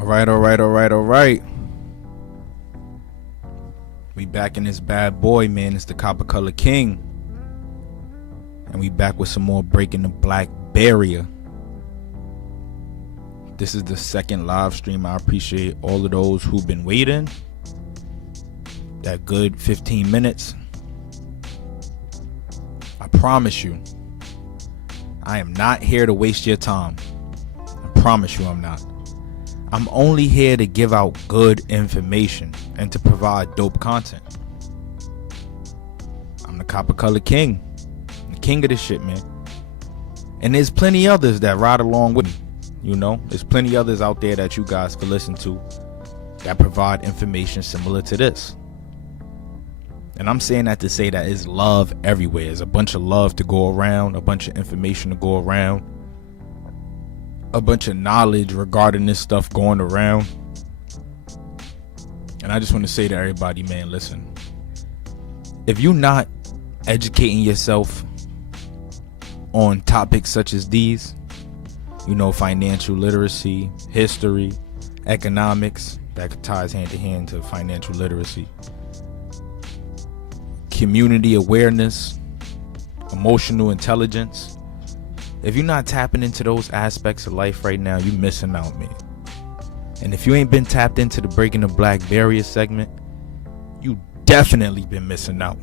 All right. We back in this bad boy, man. It's the Copper Color King. And we back with some more Breaking the Black Barrier. This is the second live stream. I appreciate all of those who've been waiting. That good 15 minutes. I promise you, I am not here to waste your time. I promise you I'm not. I'm only here to give out good information and to provide dope content. I'm the Copper Color King. The king of this shit, man. And there's plenty others that ride along with me. You know, there's plenty others out there that you guys can listen to that provide information similar to this. And I'm saying that to say that it's love everywhere. There's a bunch of love to go around, a bunch of information to go around, a bunch of knowledge regarding this stuff going around. And I just want to say to everybody, man, listen, if you're not educating yourself on topics such as these, you know, financial literacy, history, economics, that ties hand to hand to financial literacy, community awareness, emotional intelligence. If you're not tapping into those aspects of life right now, you're missing out, man. And if you ain't been tapped into the Breaking the Black Barrier segment, you definitely been missing out.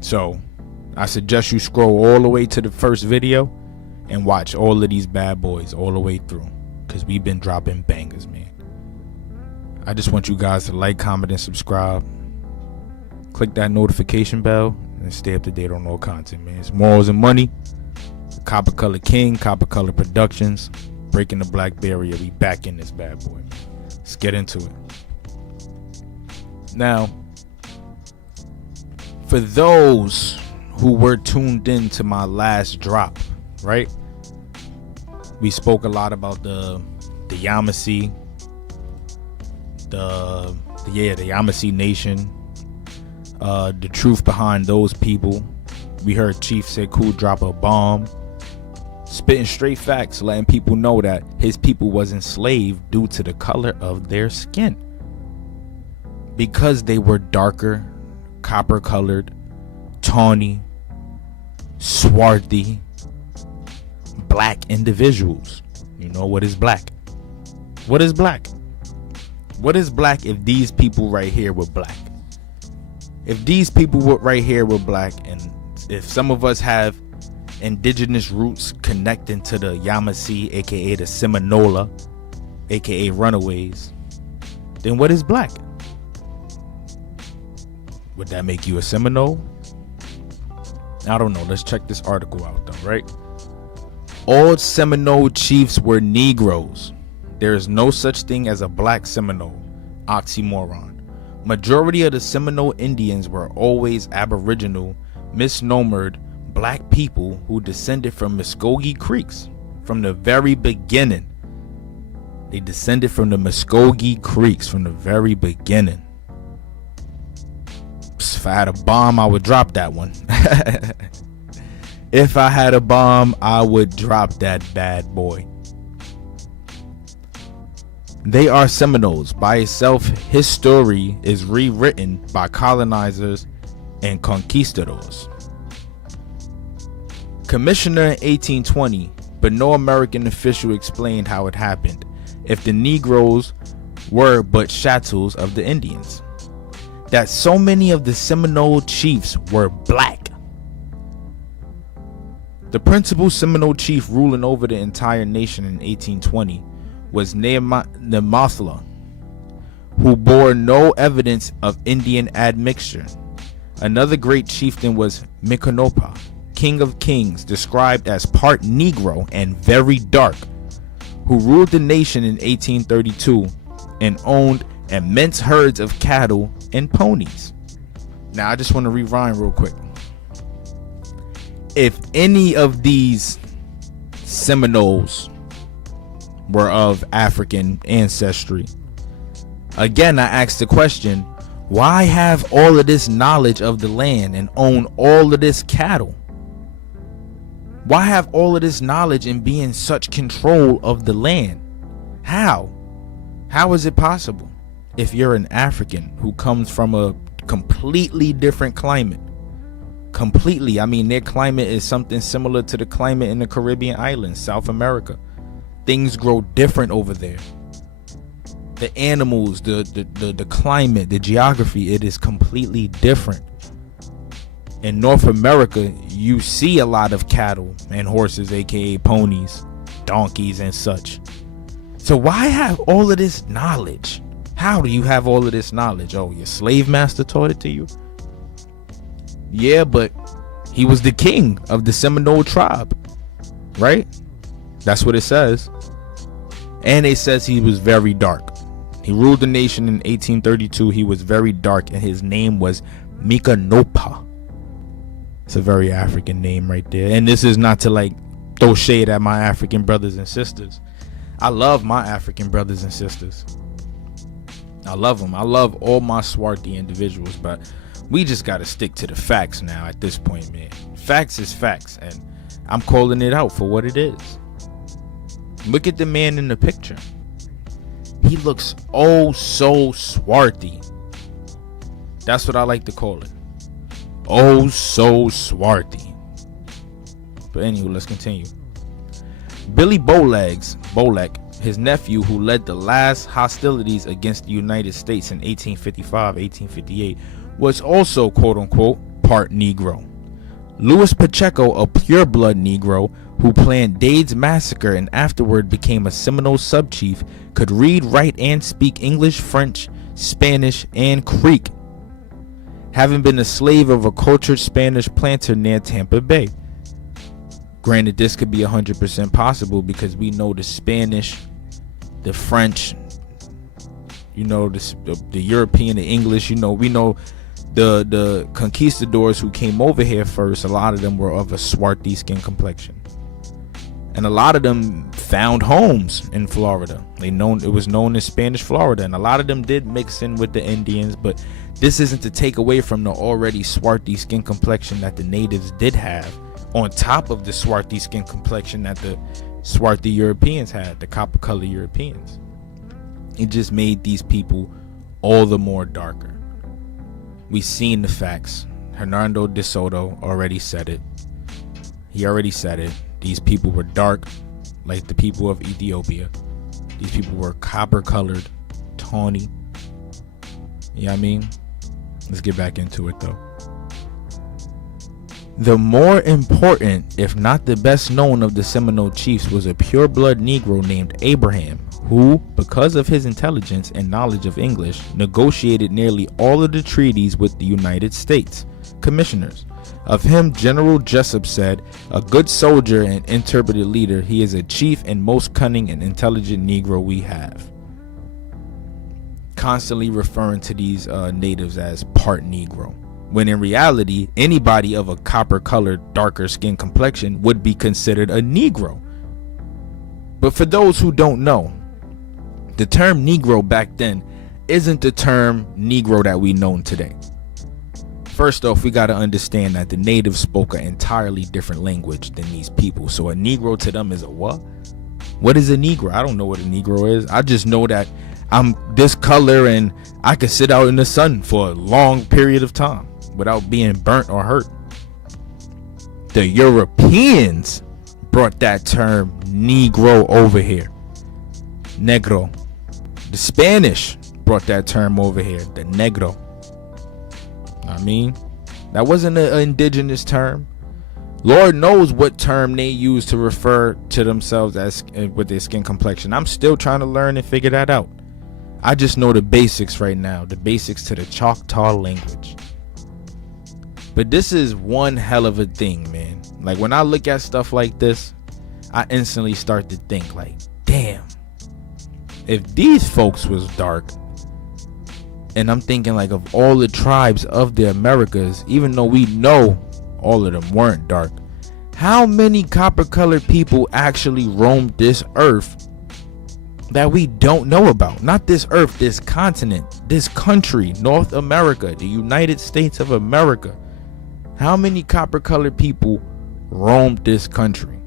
So I suggest you scroll all the way to the first video and watch all of these bad boys all the way through, because we've been dropping bangers, man. I just want you guys to like, comment, and subscribe. Click that notification bell and stay up to date on all content, man. It's Morals and Money, Copper Color King, Copper Color Productions, Breaking the Black Barrier. We back in this bad boy. Let's get into it. Now, for those who were tuned in to my last drop, right? We spoke a lot about the Yamasee, the Yamasee Nation. The truth behind those people. We heard Chief Sekou drop a bomb, spitting straight facts, letting people know that his people was enslaved due to the color of their skin, because they were darker, copper colored, tawny, swarthy, black individuals. You know, what is black? What is black? What is black if these people right here were black? If these people right here were black, and if some of us have indigenous roots connecting to the Yamasee, aka the Seminola, aka runaways, then what is black? Would that make you a Seminole? I don't know. Let's check this article out though, right? All Seminole chiefs were Negroes. There is no such thing as a black Seminole. Oxymoron. Majority of the Seminole Indians were always Aboriginal, misnomered black people who descended from Muskogee Creeks from the very beginning. They descended from the Muskogee Creeks from the very beginning. If I had a bomb, I would drop that one. If I had a bomb, I would drop that bad boy. They are Seminoles. By itself, his story is rewritten by colonizers and conquistadors. Commissioner in 1820, but no American official explained how it happened, if the Negroes were but chattels of the Indians. That so many of the Seminole chiefs were black. The principal Seminole chief ruling over the entire nation in 1820 was Nemathla, who bore no evidence of Indian admixture. Another great chieftain was Micanopah, king of kings, described as part Negro and very dark, who ruled the nation in 1832 and owned immense herds of cattle and ponies. Now I just want to rewind real quick. If any of these Seminoles were of African ancestry, again I ask the question, why have all of this knowledge of the land and own all of this cattle? Why have all of this knowledge and be in such control of the land? How is it possible? If you're an African who comes from a completely different climate, completely, I mean, their climate is something similar to the climate in the Caribbean islands, South America. Things grow different over there. The animals, the climate, the geography, it is completely different. In North America, you see a lot of cattle and horses, aka ponies, donkeys, and such. So why have all of this knowledge? How do you have all of this knowledge? Oh, your slave master taught it to you? Yeah, but he was the king of the Seminole tribe, right? That's what it says. And it says he was very dark. He ruled the nation in 1832. He was very dark, and his name was Mikanopa. It's a very African name right there. And this is not to like throw shade at my African brothers and sisters. I love my African brothers and sisters. I love them. I love all my Swarthy individuals, but we just got to stick to the facts now at this point, man. Facts is facts, and I'm calling it out for what it is. Look at the man in the picture. He looks oh so swarthy. That's what I like to call it. Oh so swarthy. But anyway, let's continue. Billy Bolek, his nephew, who led the last hostilities against the United States in 1855, 1858, was also quote-unquote part Negro. Louis Pacheco, a pure-blood Negro who planned Dade's massacre and afterward became a Seminole sub-chief, could read, write, and speak English, French, Spanish, and Creek, having been a slave of a cultured Spanish planter near Tampa Bay. Granted, this could be 100% possible because we know the Spanish, the French, you know, the European, the English, you know, we know the conquistadors who came over here first, a lot of them were of a swarthy skin complexion. And a lot of them found homes in Florida. It was known as Spanish Florida, and a lot of them did mix in with the Indians, but this isn't to take away from the already swarthy skin complexion that the natives did have, on top of the swarthy skin complexion that the swarthy Europeans had, the copper colored Europeans. It just made these people all the more darker. We've seen the facts. Hernando de Soto already said it. He already said it. These people were dark, like the people of Ethiopia. These people were copper colored, tawny. You know what I mean? Let's get back into it though. The more important, if not the best known of the Seminole chiefs, was a pure-blood Negro named Abraham, who, because of his intelligence and knowledge of English, negotiated nearly all of the treaties with the United States commissioners. Of him, General Jessup said, "A good soldier and interpreted leader, he is a chief and most cunning and intelligent Negro we have." Constantly referring to these natives as part Negro, when in reality, anybody of a copper-colored, darker skin complexion would be considered a Negro. But for those who don't know, the term Negro back then isn't the term Negro that we know today. First off, we got to understand that the natives spoke an entirely different language than these people. So a Negro to them is a what? What is a Negro? I don't know what a Negro is. I just know that I'm this color and I can sit out in the sun for a long period of time without being burnt or hurt. The Europeans brought that term Negro over here. Negro. The Spanish brought that term over here, the Negro. I mean, that wasn't an indigenous term. Lord knows what term they use to refer to themselves as with their skin complexion. I'm still trying to learn and figure that out. I just know the basics right now, the basics to the Choctaw language. But this is one hell of a thing, man. Like when I look at stuff like this, I instantly start to think like, damn, if these folks was dark, and I'm thinking like of all the tribes of the Americas, even though we know all of them weren't dark, how many copper colored people actually roamed this earth that we don't know about? Not this earth, this continent, this country, North America, the United States of America. How many copper colored people roamed this country?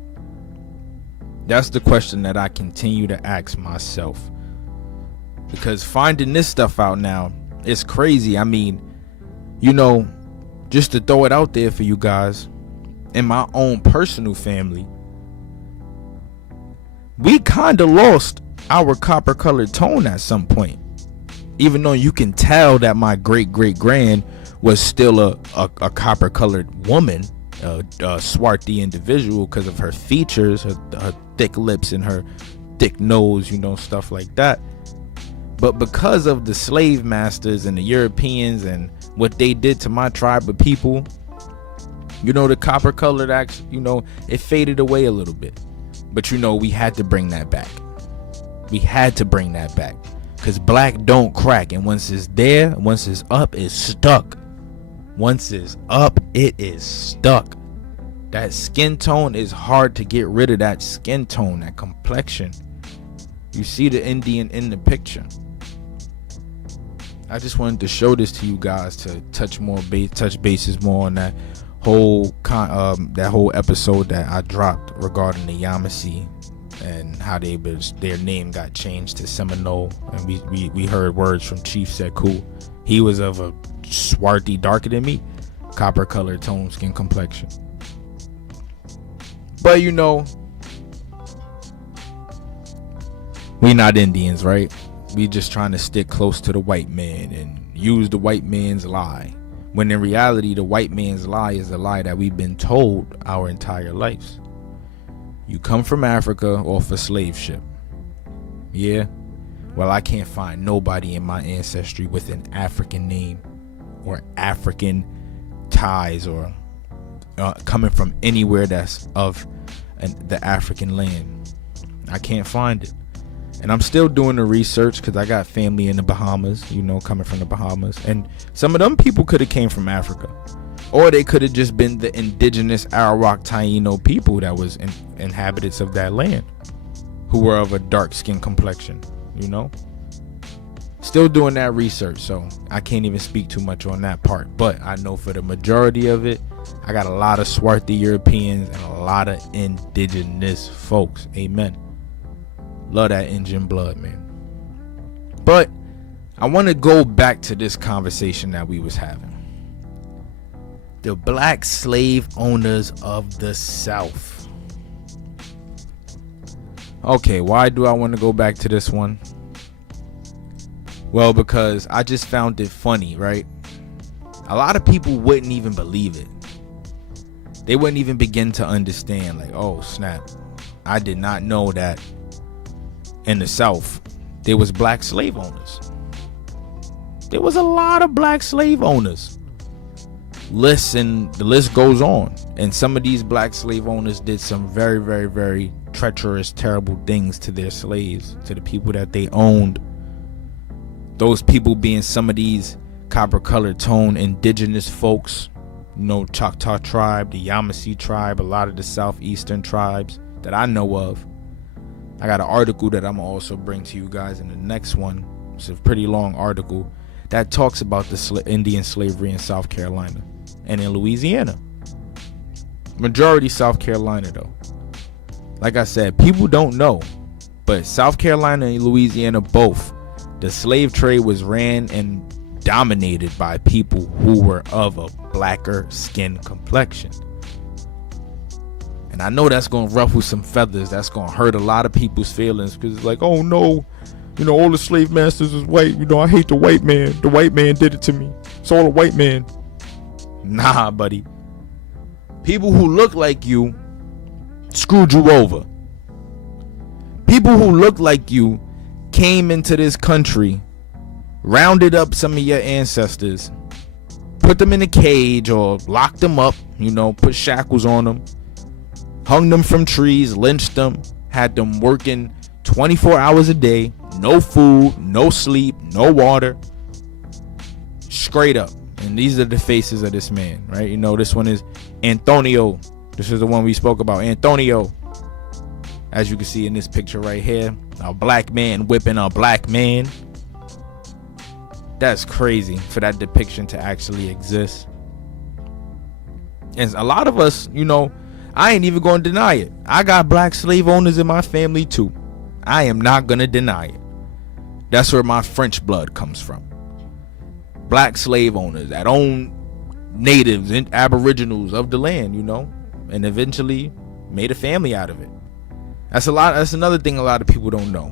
That's the question that I continue to ask myself. Because finding this stuff out now, it's crazy. I mean, just to throw it out there for you guys, in my own personal family, we kind of lost our copper colored tone at some point. Even though you can tell that my great grand was still a copper colored woman, a swarthy individual, because of her features, her thick lips and her thick nose, stuff like that. But because of the slave masters and the Europeans and what they did to my tribe of people, the copper colored it faded away a little bit. But we had to bring that back. We had to bring that back, because black don't crack, and once it's there, once it's up, it's stuck. Once it's up, it is stuck. That skin tone is hard to get rid of. That skin tone, that complexion. You see the Indian in the picture. I just wanted to show this to you guys to touch bases more on that whole episode that I dropped regarding the Yamasee and how their name got changed to Seminole, and we heard words from Chief Sekou. He was of a swarthy, darker than me, copper colored tone, skin complexion. But we not Indians, right? We just trying to stick close to the white man and use the white man's lie, when in reality the white man's lie is a lie that we've been told our entire lives. You come from Africa off a slave ship. Yeah? Well, I can't find nobody in my ancestry with an African name or African ties, or coming from anywhere that's of the African land. I can't find it. And I'm still doing the research, because I got family in the Bahamas, coming from the Bahamas. And some of them people could have came from Africa. Or they could have just been the indigenous Arawak Taino people that was inhabitants of that land, who were of a dark skin complexion, Still doing that research, so I can't even speak too much on that part. But I know for the majority of it, I got a lot of swarthy Europeans and a lot of indigenous folks. Amen. Love that Indian blood, man. But I want to go back to this conversation that we was having. The black slave owners of the South. Okay, why do I want to go back to this one? Well, because I just found it funny, right? A lot of people wouldn't even believe it. They wouldn't even begin to understand, like, oh snap, I did not know that in the South there was black slave owners. There was a lot of black slave owners. Listen, the list goes on. And some of these black slave owners did some very, very, very treacherous, terrible things to their slaves, to the people that they owned. Those people being some of these copper colored tone indigenous folks, Choctaw tribe, the Yamasee tribe, a lot of the southeastern tribes that I know of. I got an article that I'm gonna also bring to you guys in the next one. It's a pretty long article that talks about the Indian slavery in South Carolina and in Louisiana. Majority South Carolina though. Like I said, people don't know, but South Carolina and Louisiana both, the slave trade was ran and dominated by people who were of a blacker skin complexion. And I know that's going to ruffle some feathers. That's going to hurt a lot of people's feelings, because it's like, oh no, all the slave masters is white. I hate the white man. The white man did it to me. It's all a white man. Nah, buddy. People who look like you screwed you over. People who look like you came into this country, rounded up some of your ancestors, put them in a cage or locked them up, put shackles on them, hung them from trees, lynched them, had them working 24 hours a day, no food, no sleep, no water, straight up. And these are the faces of this man, right? This one is Antonio. This is the one we spoke about, Antonio. As you can see in this picture right here, a black man whipping a black man. That's crazy for that depiction to actually exist. And a lot of us, I ain't even gonna deny it. I got black slave owners in my family too. I am not gonna deny it. That's where my French blood comes from. Black slave owners that own natives and aboriginals of the land, you know, and eventually made a family out of it. That's another thing a lot of people don't know.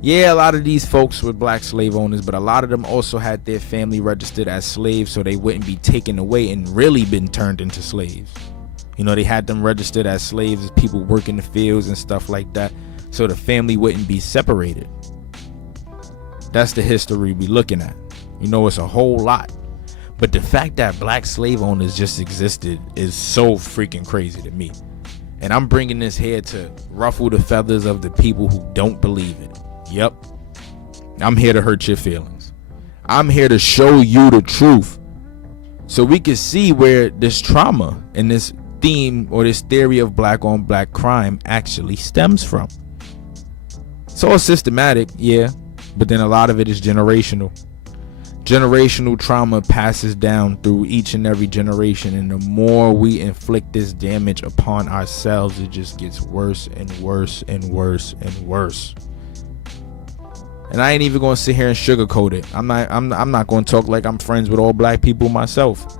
Yeah, a lot of these folks were black slave owners, but a lot of them also had their family registered as slaves so they wouldn't be taken away and really been turned into slaves. You know, they had them registered as slaves, as people working the fields and stuff like that, so the family wouldn't be separated. That's the history we looking at. You know, it's a whole lot. But the fact that black slave owners just existed is so freaking crazy to me. And I'm bringing this here to ruffle the feathers of the people who don't believe it. Yep. I'm here to hurt your feelings. I'm here to show you the truth so we can see where this trauma and this theme or this theory of black on black crime actually stems from. It's all systematic, yeah, but then a lot of it is generational. Generational trauma passes down through each and every generation, and the more we inflict this damage upon ourselves, it just gets worse and worse and worse and worse. And I ain't even gonna sit here and sugarcoat it. I'm not gonna talk like I'm friends with all black people myself.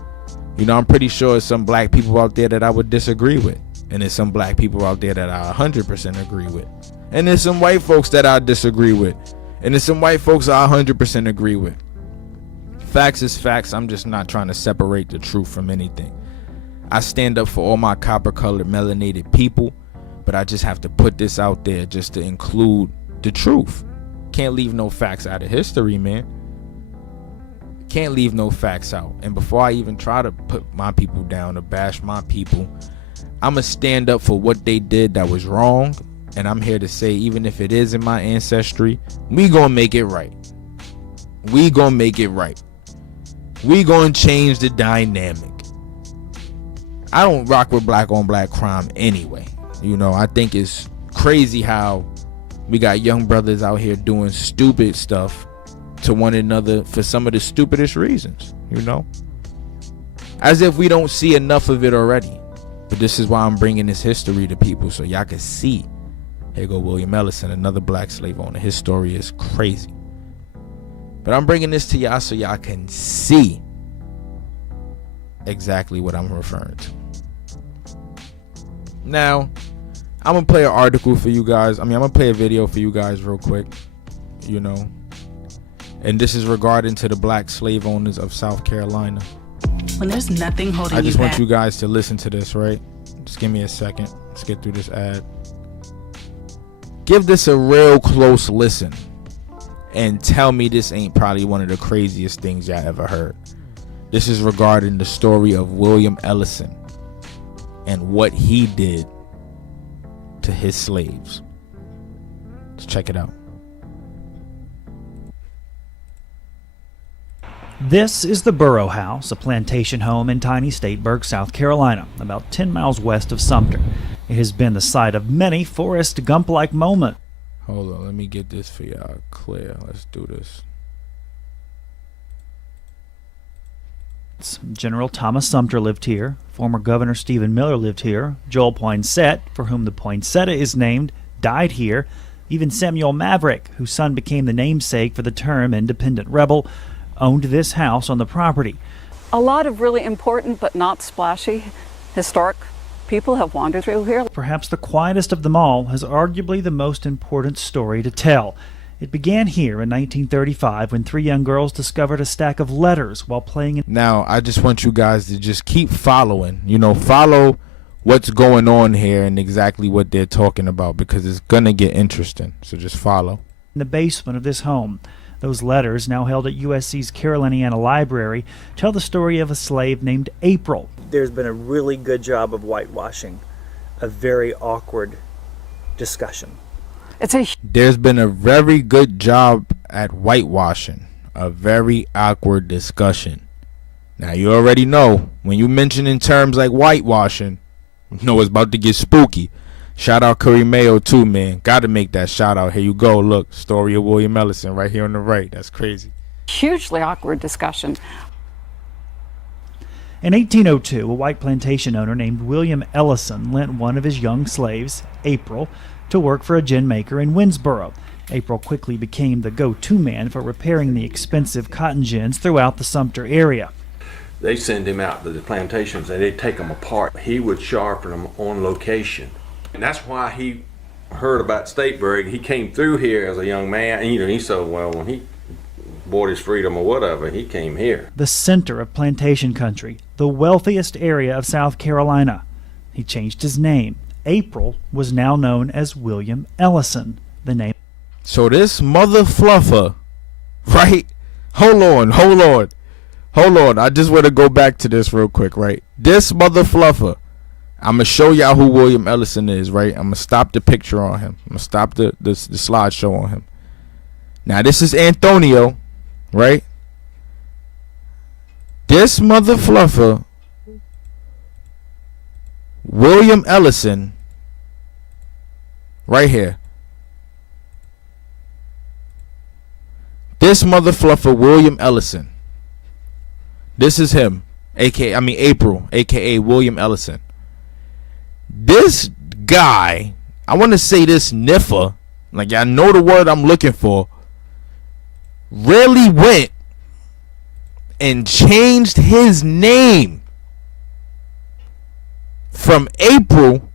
You know, I'm pretty sure there's some black people out there that I would disagree with, and there's some black people out there that I 100% agree with, and there's some white folks that I disagree with, and there's some white folks I 100% agree with. Facts is facts. I'm just not trying to separate the truth from anything. I stand up for all my copper-colored melanated people, but I just have to put this out there just to include the truth. Can't leave no facts out of history, man. Can't leave no facts out. And before I even try to put my people down or bash my people, I'm gonna stand up for what they did that was wrong. And I'm here to say, even if it is in my ancestry, we gonna make it right. We gonna make it right. We gonna change the dynamic. I don't rock with black on black crime anyway. You know, I think it's crazy how we got young brothers out here doing stupid stuff to one another for some of the stupidest reasons, you know, as if we don't see enough of it already. But this is why I'm bringing this history to people so y'all can see. Here go William Ellison, another black slave owner. His story is crazy. But I'm bringing this to y'all so y'all can see exactly what I'm referring to. Now, I'm going to play an article for you guys. I'm going to play a video for you guys real quick, you know. And this is regarding to the black slave owners of South Carolina. When there's nothing holding you back. I just want you guys to listen to this, right? Just give me a second. Let's get through this ad. Give this a real close listen. And tell me this ain't probably one of the craziest things y'all ever heard. This is regarding the story of William Ellison and what he did to his slaves. Let's check it out. This is the Burrow House, a plantation home in tiny Statesburg, South Carolina, about 10 miles west of Sumter. It has been the site of many Forrest Gump-like moments. Hold on, let me get this for y'all clear. Let's do this. General Thomas Sumter lived here. Former Governor Stephen Miller lived here. Joel Poinsett, for whom the poinsettia is named, died here. Even Samuel Maverick, whose son became the namesake for the term independent rebel, owned this house on the property. A lot of really important but not splashy historic people have wandered through here. Perhaps the quietest of them all has arguably the most important story to tell. It began here in 1935 when three young girls discovered a stack of letters while playing in... Now, I just want you guys to just keep following. You know, follow what's going on here and exactly what they're talking about, because it's going to get interesting. So just follow. In the basement of this home. Those letters, now held at USC's Caroliniana Library, tell the story of a slave named April. There's been a really good job of whitewashing a very awkward discussion. There's been a very good job at whitewashing a very awkward discussion. Now, you already know, when you mention in terms like whitewashing, you know it's about to get spooky. Shout out Curry Mayo too, man. Got to make that shout out. Here you go. Look, story of William Ellison right here on the right. That's crazy. Hugely awkward discussion. In 1802, a white plantation owner named William Ellison lent one of his young slaves, April, to work for a gin maker in Winnsboro. April quickly became the go-to man for repairing the expensive cotton gins throughout the Sumter area. They send him out to the plantations and they take them apart. He would sharpen them on location. And that's why he heard about Statesburg. He came through here as a young man, and he said, well, when he bought his freedom or whatever, he came here. The center of plantation country, the wealthiest area of South Carolina. He changed his name. April was now known as William Ellison, the name. So this mother fluffer, right? Hold on. I just want to go back to this real quick, right? This mother fluffer, I'm going to show y'all who William Ellison is, right? I'm going to stop the picture on him. I'm going to stop the slideshow on him. Now, this is Antonio, right? This mother fluffer, William Ellison, right here. This mother fluffer, William Ellison. This is him, April, aka William Ellison. This guy, I want to say this niffer, like I know the word I'm looking for, really went and changed his name from April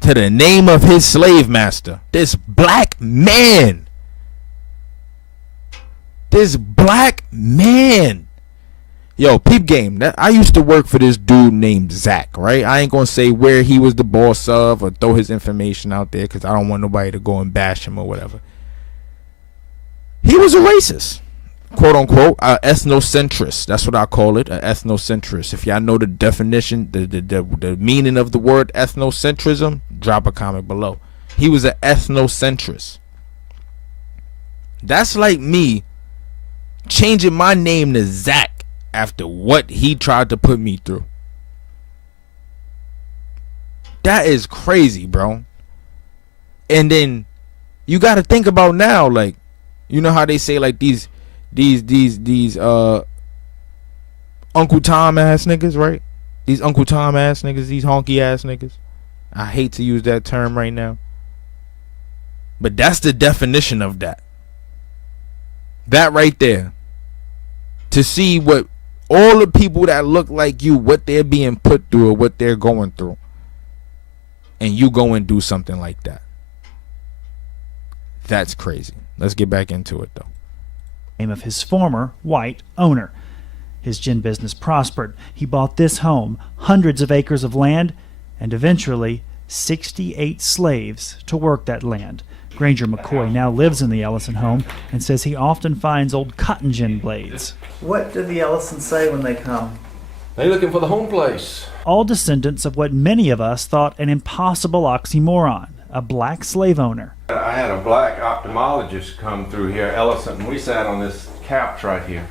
to the name of his slave master. This black man. Yo, peep game. I used to work for this dude named Zach, right? I ain't gonna say where he was the boss of or throw his information out there because I don't want nobody to go and bash him or whatever. He was a racist, quote unquote, ethnocentrist. That's what I call it, an ethnocentrist. If y'all know the definition, the meaning of the word ethnocentrism, drop a comment below. He was an ethnocentrist. That's like me changing my name to Zach after what he tried to put me through. That is crazy, bro. And then you got to think about now, like, you know how they say like these Uncle Tom ass niggas, right? These Uncle Tom ass niggas, these honky ass niggas. I hate to use that term right now, but that's the definition of that. That right there. To see what all the people that look like you, what they're being put through or what they're going through, and you go and do something like that. That's crazy. Let's get back into it though. Name of his former white owner. His gin business prospered. He bought this home, hundreds of acres of land, and eventually 68 slaves to work that land. Granger McCoy now lives in the Ellison home and says he often finds old cotton gin blades. What do the Ellisons say when they come? They looking for the home place. All descendants of what many of us thought an impossible oxymoron, a black slave owner. I had a black ophthalmologist come through here, Ellison, and we sat on this couch right here.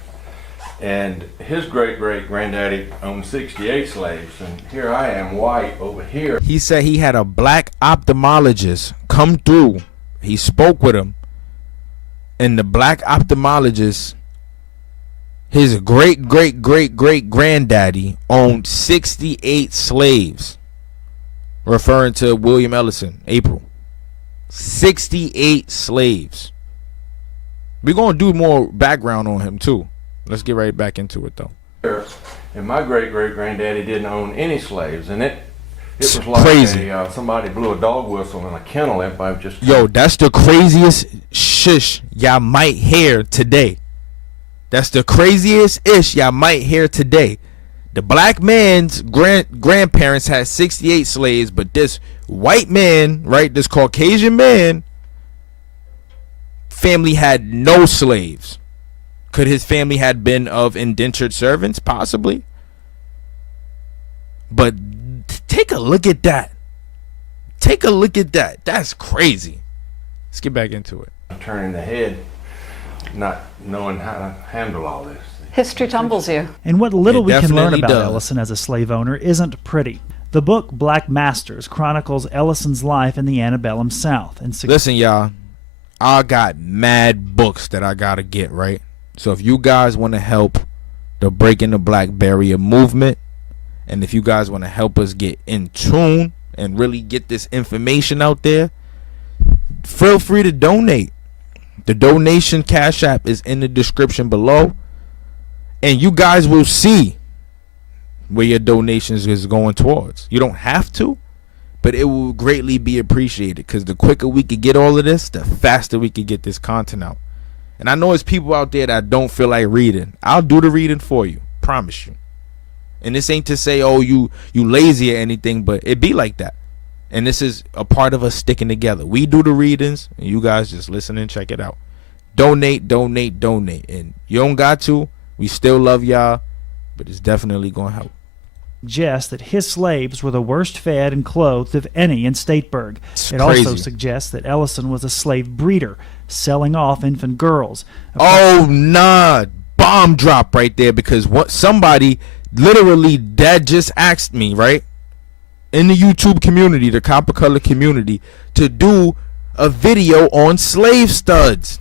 And his great-great-granddaddy owned 68 slaves, and here I am, white, over here. He said he had a black ophthalmologist come through. He spoke with him, and the black ophthalmologist, his great-great-great-great-granddaddy owned 68 slaves, referring to William Ellison, April. 68 slaves. We're going to do more background on him, too. Let's get right back into it, though. And my great-great-granddaddy didn't own any slaves, and it was like crazy. Somebody blew a dog whistle in a kennel. Everybody just... Yo, that's the craziest shish y'all might hear today. That's the craziest ish y'all might hear today. The black man's grandparents had 68 slaves, but this white man, right, this Caucasian man, family had no slaves. Could his family had been of indentured servants? Possibly. But take a look at that. Take a look at that. That's crazy. Let's get back into it. Turning the head, not knowing how to handle all this. History tumbles you. And what little we can learn definitely about does. Ellison as a slave owner isn't pretty. The book Black Masters chronicles Ellison's life in the antebellum South. Listen, y'all, I got mad books that I gotta get, right? So if you guys want to help the Breaking the Black Barrier movement. And if you guys want to help us get in tune and really get this information out there, feel free to donate. The donation cash app is in the description below, and you guys will see where your donations is going towards. You don't have to, but it will greatly be appreciated, because the quicker we could get all of this, the faster we could get this content out. And I know there's people out there that don't feel like reading. I'll do the reading for you, promise you. And this ain't to say, oh, you lazy or anything, but it be like that. And this is a part of us sticking together. We do the readings, and you guys just listen and check it out. Donate, donate, donate. And you don't got to. We still love y'all, but it's definitely going to help. Suggests that his slaves were the worst fed and clothed of any in Stateburg. It's it crazy. also suggests that Ellison was a slave breeder, selling off infant girls. Oh, nah. Bomb drop right there, because what somebody literally that just asked me, right, in the YouTube community, the copper color community, to do a video on slave studs.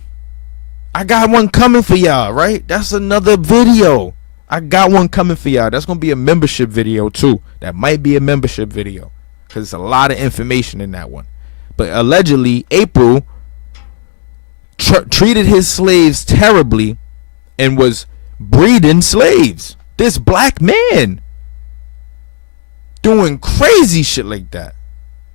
I got one coming for y'all, right? That's another video. I got one coming for y'all. That's gonna be a membership video too. That might be a membership video, because it's a lot of information in that one. But allegedly, April treated his slaves terribly and was breeding slaves. This black man doing crazy shit like that.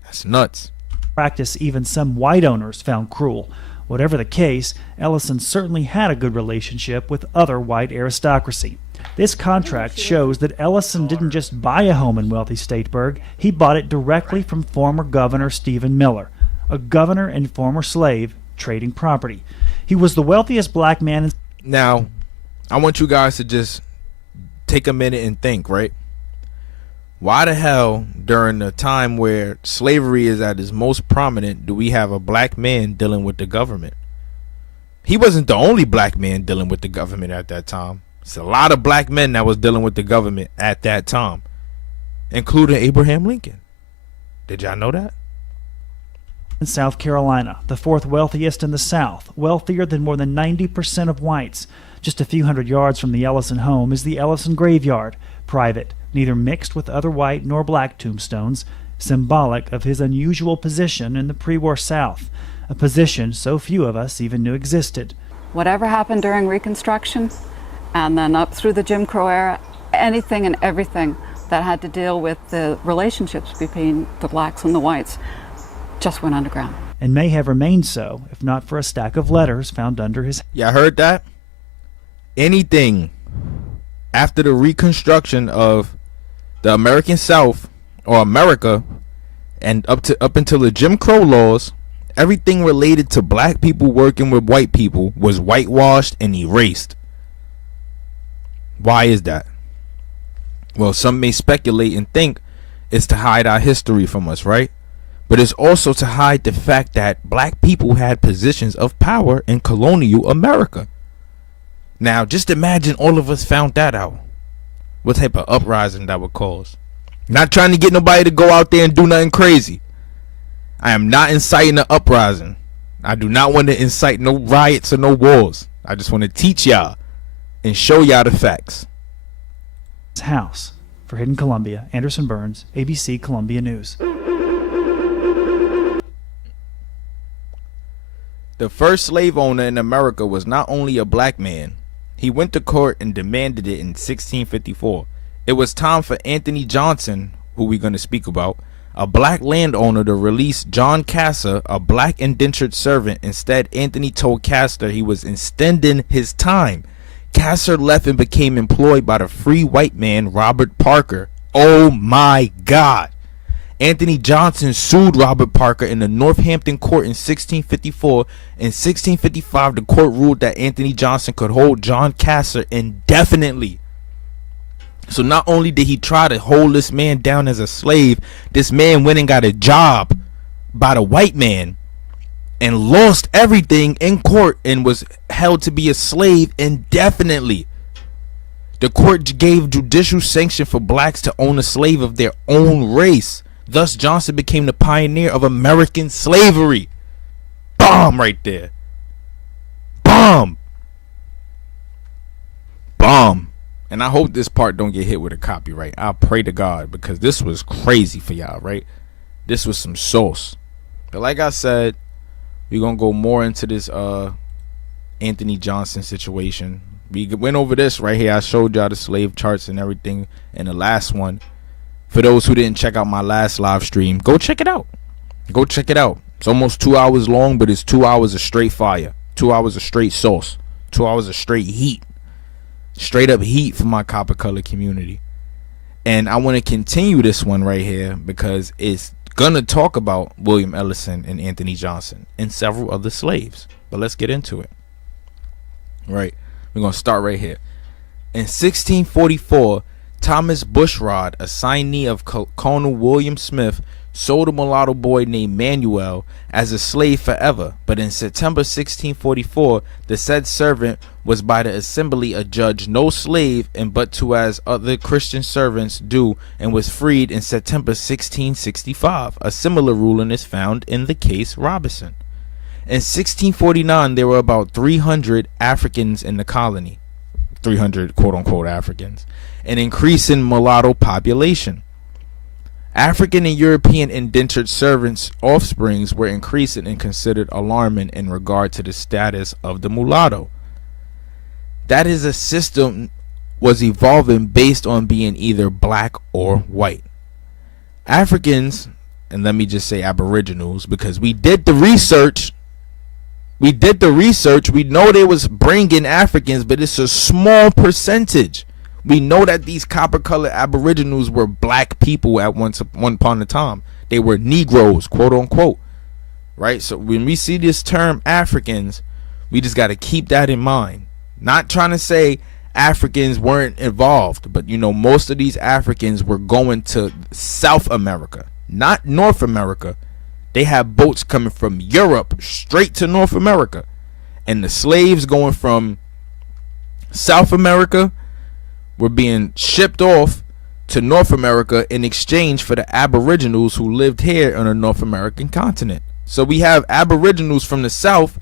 That's nuts. Practice even some white owners found cruel. Whatever the case, Ellison certainly had a good relationship with other white aristocracy. This contract shows that Ellison didn't just buy a home in wealthy Stateburg, he bought it directly from former Governor Stephen Miller, a governor and former slave trading property. He was the wealthiest black man in... Now, I want you guys to just take a minute and think, right? Why the hell, during the time where slavery is at its most prominent, do we have a black man dealing with the government? He wasn't the only black man dealing with the government at that time. It's a lot of black men that was dealing with the government at that time, including Abraham Lincoln. Did y'all know that? In South Carolina, the fourth wealthiest in the South, wealthier than more than 90% of whites. Just a few hundred yards from the Ellison home is the Ellison graveyard, private, neither mixed with other white nor black tombstones, symbolic of his unusual position in the pre-war South, a position so few of us even knew existed. Whatever happened during Reconstruction, and then up through the Jim Crow era, anything and everything that had to deal with the relationships between the blacks and the whites just went underground. And may have remained so, if not for a stack of letters found under his... Y'all heard that? Anything after the Reconstruction of the American South, or America, and up until the Jim Crow laws, everything related to black people working with white people was whitewashed and erased. Why is that? Well, some may speculate and think it's to hide our history from us, right? But it's also to hide the fact that black people had positions of power in colonial America. Now, just imagine all of us found that out. What type of uprising that would cause. Not trying to get nobody to go out there and do nothing crazy. I am not inciting an uprising. I do not want to incite no riots or no wars. I just want to teach y'all and show y'all the facts. House. For Hidden Columbia, Anderson Burns, ABC Columbia News. The first slave owner in America was not only a black man. He went to court and demanded it in 1654. It was time for Anthony Johnson, who we're going to speak about, a black landowner, to release John Castor, a black indentured servant. Instead, Anthony told Castor he was extending his time. Castor left and became employed by the free white man Robert Parker. Oh my God. Anthony Johnson sued Robert Parker in the Northampton court in 1654. In 1655, the court ruled that Anthony Johnson could hold John Castor indefinitely. So not only did he try to hold this man down as a slave, this man went and got a job by the white man and lost everything in court and was held to be a slave indefinitely. The court gave judicial sanction for blacks to own a slave of their own race. Thus, Johnson became the pioneer of American slavery. Bomb right there. Bomb. Bomb. And I hope this part don't get hit with a copyright. I pray to God, because this was crazy for y'all, right? This was some sauce. But like I said, we're gonna go more into this Anthony Johnson situation. We went over this right here. I showed y'all the slave charts and everything in the last one. For those who didn't check out my last live stream, go check it out. Go check it out. It's almost 2 hours long, but it's 2 hours of straight fire, 2 hours of straight sauce, 2 hours of straight heat, straight up heat for my copper color community. And I want to continue this one right here because it's gonna talk about William Ellison and Anthony Johnson and several other slaves. But let's get into it. Right, we're gonna start right here. In 1644, Thomas Bushrod, a signee of Colonel William Smith, sold a mulatto boy named Manuel as a slave forever. But in September 1644, the said servant was by the assembly adjudged no slave, and but to as other Christian servants do, and was freed in September 1665. A similar ruling is found in the case Robinson. In 1649, there were about 300 Africans in the colony, 300 quote-unquote Africans, an increase in mulatto population. African and European indentured servants' offsprings were increasing and considered alarming in regard to the status of the mulatto. That is, a system was evolving based on being either black or white. Africans, and let me just say aboriginals, because we did the research. We know they was bringing Africans, but it's a small percentage. We know that these copper colored aboriginals were black people at one upon a time. They were Negroes, quote unquote. Right? So when we see this term Africans, we just got to keep that in mind. Not trying to say Africans weren't involved, but you know, most of these Africans were going to South America, not North America. They have boats coming from Europe straight to North America, and the slaves going from South America were being shipped off to North America in exchange for the aboriginals who lived here on the North American continent. So we have aboriginals from the South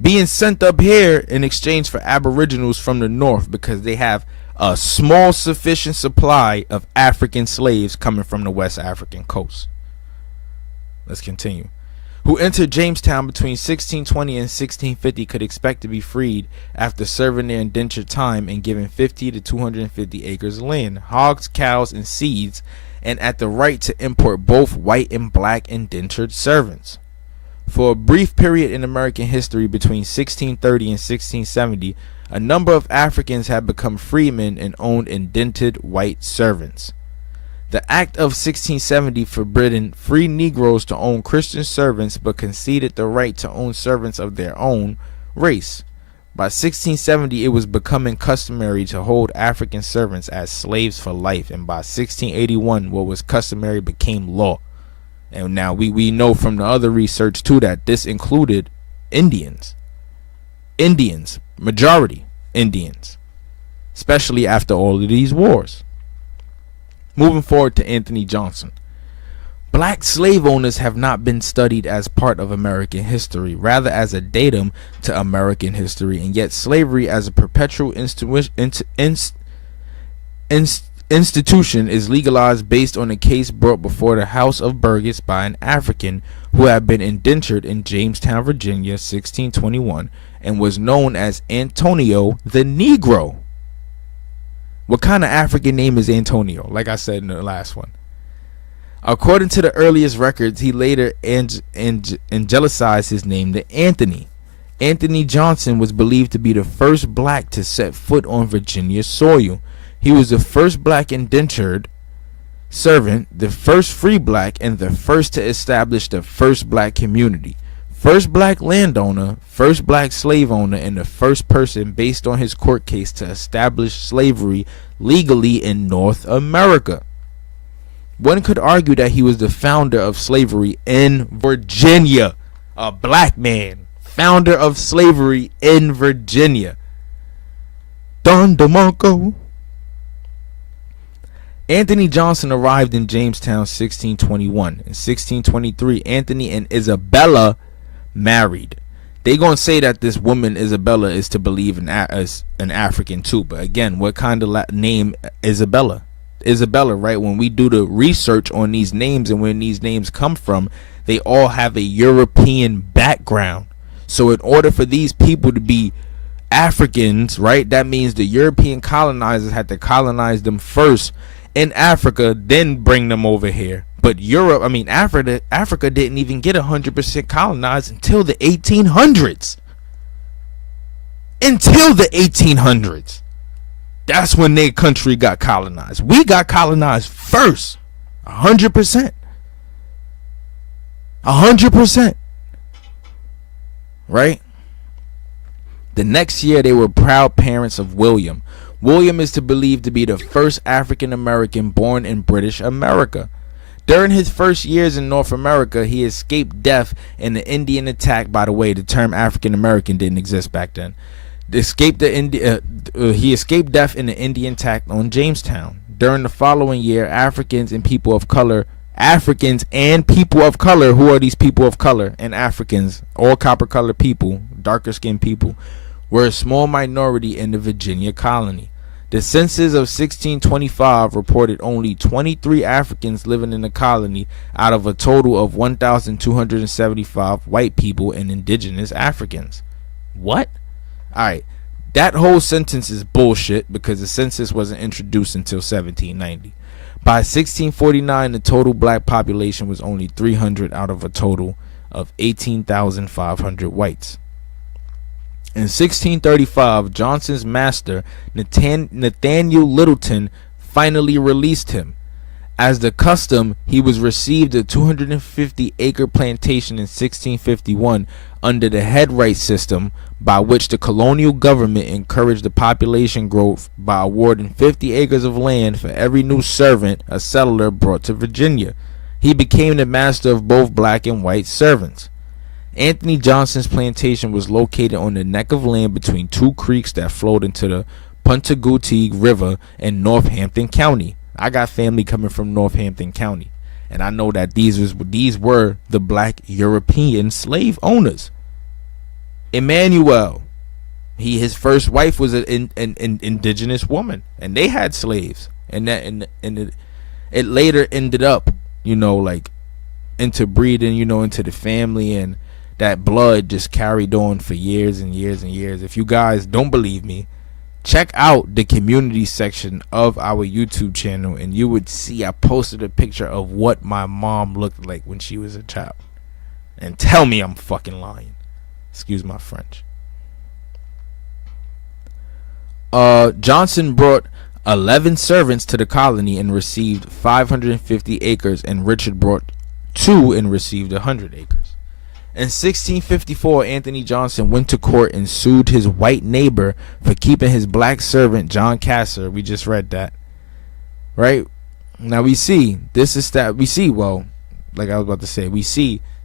being sent up here in exchange for aboriginals from the North, because they have a small sufficient supply of African slaves coming from the West African coast. Let's continue. Who entered Jamestown between 1620 and 1650 could expect to be freed after serving their indentured time and given 50 to 250 acres of land, hogs, cows, and seeds, and at the right to import both white and black indentured servants. For a brief period in American history between 1630 and 1670, a number of Africans had become freemen and owned indentured white servants. The Act of 1670 forbidden free Negroes to own Christian servants, but conceded the right to own servants of their own race. By 1670, it was becoming customary to hold African servants as slaves for life, and by 1681, what was customary became law. And now we know from the other research too that this included Indians, majority Indians, especially after all of these wars. Moving forward to Anthony Johnson. Black slave owners have not been studied as part of American history, rather as a datum to American history, and yet slavery as a perpetual institution is legalized based on a case brought before the House of Burgess by an African who had been indentured in Jamestown, Virginia, 1621, and was known as Antonio the Negro. What kind of African name is Antonio? Like I said in the last one. According to the earliest records, he later angelicized his name to Anthony. Anthony Johnson was believed to be the first black to set foot on Virginia soil. He was the first black indentured servant, the first free black, and the first to establish the first black community. First black landowner, first black slave owner, and the first person based on his court case to establish slavery legally in North America. One could argue that he was the founder of slavery in Virginia. A black man, founder of slavery in Virginia. Don DeMarco. Anthony Johnson arrived in Jamestown 1621. In 1623, Anthony and Isabella married. they gonna say that this woman Isabella is to believe in as an African too. But again, what kind of name Isabella? Isabella, right? When we do the research on these names and where these names come from, they all have a European background. So in order for these people to be Africans, right, that means the European colonizers had to colonize them first in Africa, then bring them over here. But Africa didn't even get 100% colonized until the 1800s. Until the 1800s. That's when their country got colonized. We got colonized first. 100%. 100%. Right? The next year, they were proud parents of William. William is believed to be the first African American born in British America. During his first years in North America, he escaped death in the Indian attack. By the way, the term African American didn't exist back then. He escaped death in the Indian attack on Jamestown. During the following year, Africans and people of color, who are these people of color and Africans, all copper colored people, darker skinned people, were a small minority in the Virginia colony. The census of 1625 reported only 23 Africans living in the colony out of a total of 1,275 white people and indigenous Africans. What? Alright, that whole sentence is bullshit because the census wasn't introduced until 1790. By 1649, the total black population was only 300 out of a total of 18,500 whites. In 1635, Johnson's master, Nathaniel Littleton, finally released him. As the custom, he was received a 250-acre plantation in 1651 under the head right system, by which the colonial government encouraged the population growth by awarding 50 acres of land for every new servant a settler brought to Virginia. He became the master of both black and white servants. Anthony Johnson's plantation was located on the neck of land between two creeks that flowed into the Puntagootee River in Northampton County. I got family coming from Northampton County, and I know that these were the black European slave owners. Emmanuel, his first wife was an indigenous woman, and they had slaves, and it later ended up, interbreeding, into the family, and that blood just carried on for years and years and years. If you guys don't believe me, check out the community section of our YouTube channel, and you would see I posted a picture of what my mom looked like when she was a child. And tell me I'm fucking lying. Excuse my French. Johnson brought 11 servants to the colony and received 550 acres, and Richard brought 2 and received 100 acres. In 1654, Anthony Johnson went to court and sued his white neighbor for keeping his black servant, John Casser. We just read that. Right? Now we see, it's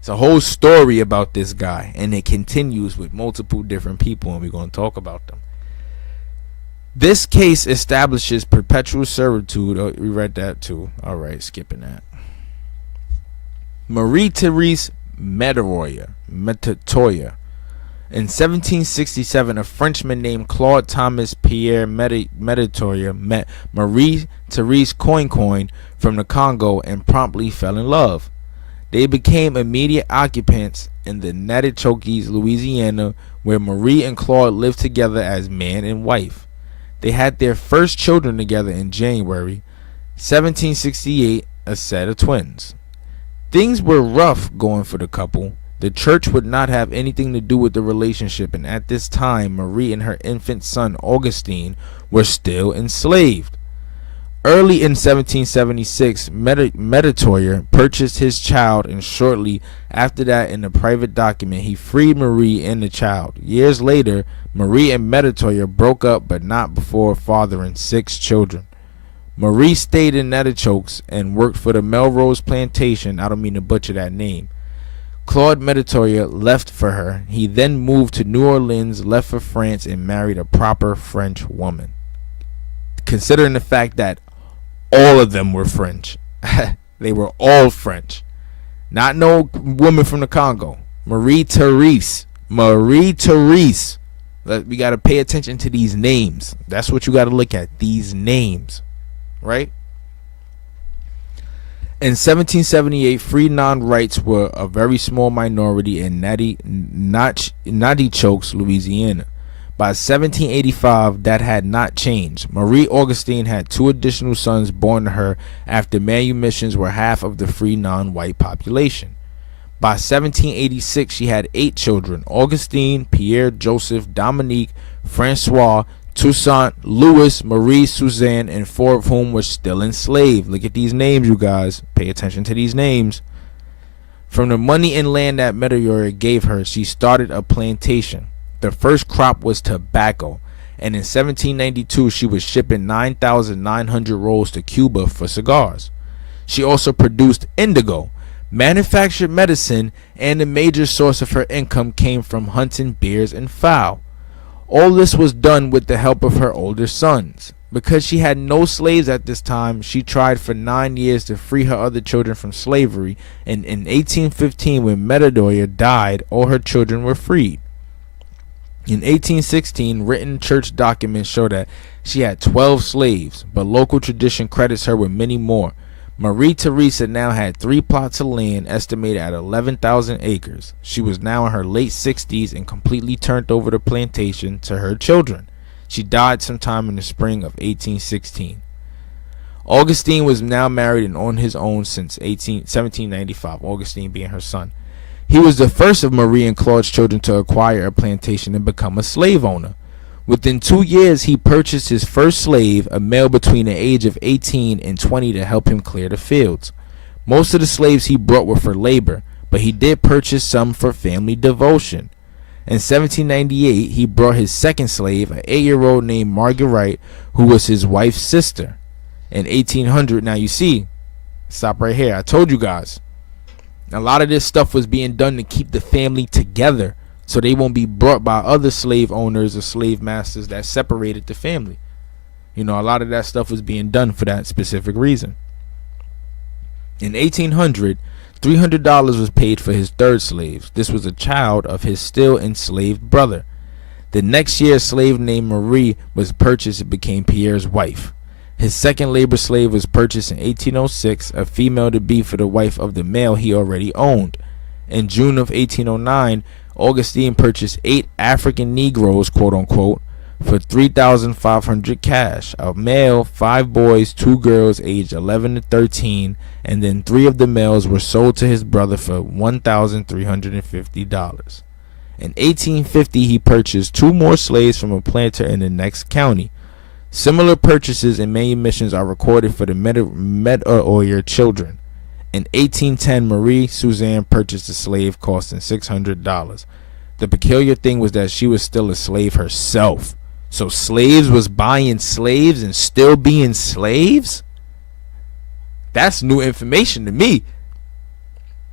a whole story about this guy, and it continues with multiple different people, and we're going to talk about them. This case establishes perpetual servitude. Oh, we read that too. All right, skipping that. Marie Therese Metoyer. In 1767, a Frenchman named Claude Thomas Pierre Metoyer met Marie Therese Coin from the Congo and promptly fell in love. They became immediate occupants in the Natchitoches, Louisiana, where Marie and Claude lived together as man and wife. They had their first children together in January 1768, a set of twins. Things were rough going for the couple. The church would not have anything to do with the relationship, and at this time, Marie and her infant son, Augustine, were still enslaved. Early in 1776, Metoyer purchased his child, and shortly after that, in a private document, he freed Marie and the child. Years later, Marie and Metoyer broke up, but not before fathering 6 children. Marie stayed in Natchitoches and worked for the Melrose Plantation. I don't mean to butcher that name. Claude Metoyer left for her. He then moved to New Orleans, left for France, and married a proper French woman. Considering the fact that all of them were French. They were all French. Not no woman from the Congo. Marie Therese Marie Therese. We got to pay attention to these names. That's what you got to look at. These names, right? In 1778, free non-whites were a very small minority in Natchitoches, Louisiana. By 1785, that had not changed. Marie Augustine had 2 additional sons born to her after manumissions were half of the free non-white population. By 1786, she had 8 children: Augustine, Pierre, Joseph, Dominique, Francois, Toussaint, Louis, Marie, Suzanne, and 4 of whom were still enslaved. Look at these names, you guys. Pay attention to these names. From the money and land that Metoyer gave her, she started a plantation. The first crop was tobacco, and in 1792 she was shipping 9,900 rolls to Cuba for cigars. She also produced indigo, manufactured medicine, and the major source of her income came from hunting bears and fowl. All this was done with the help of her older sons. Because she had no slaves at this time, she tried for 9 years to free her other children from slavery, and in 1815, when Metoyer died, all her children were freed. In 1816, written church documents show that she had 12 slaves, but local tradition credits her with many more. Marie Theresa now had 3 plots of land estimated at 11,000 acres. She was now in her late 60s and completely turned over the plantation to her children. She died sometime in the spring of 1816. Augustine was now married and on his own since 1795, Augustine being her son. He was the first of Marie and Claude's children to acquire a plantation and become a slave owner. Within 2 years, he purchased his first slave, a male between the age of 18 and 20, to help him clear the fields. Most of the slaves he brought were for labor, but he did purchase some for family devotion. In 1798, he brought his second slave, an 8-year-old named Marguerite, who was his wife's sister. In 1800, now you see, stop right here. I told you guys, a lot of this stuff was being done to keep the family together, so they won't be brought by other slave owners or slave masters that separated the family. You know, a lot of that stuff was being done for that specific reason. In 1800, $300 was paid for his third slave. This was a child of his still enslaved brother. The next year, a slave named Marie was purchased and became Pierre's wife. His second labor slave was purchased in 1806, a female to be for the wife of the male he already owned. In June of 1809, Augustine purchased 8 African Negroes, quote unquote, for $3,500 cash. A male, 5 boys, 2 girls aged 11 to 13, and then 3 of the males were sold to his brother for $1,350. In 1850, he purchased 2 more slaves from a planter in the next county. Similar purchases and manumissions are recorded for the Metoyer children. In 1810, Marie Suzanne purchased a slave costing $600. The peculiar thing was that she was still a slave herself. So slaves was buying slaves and still being slaves? That's new information to me.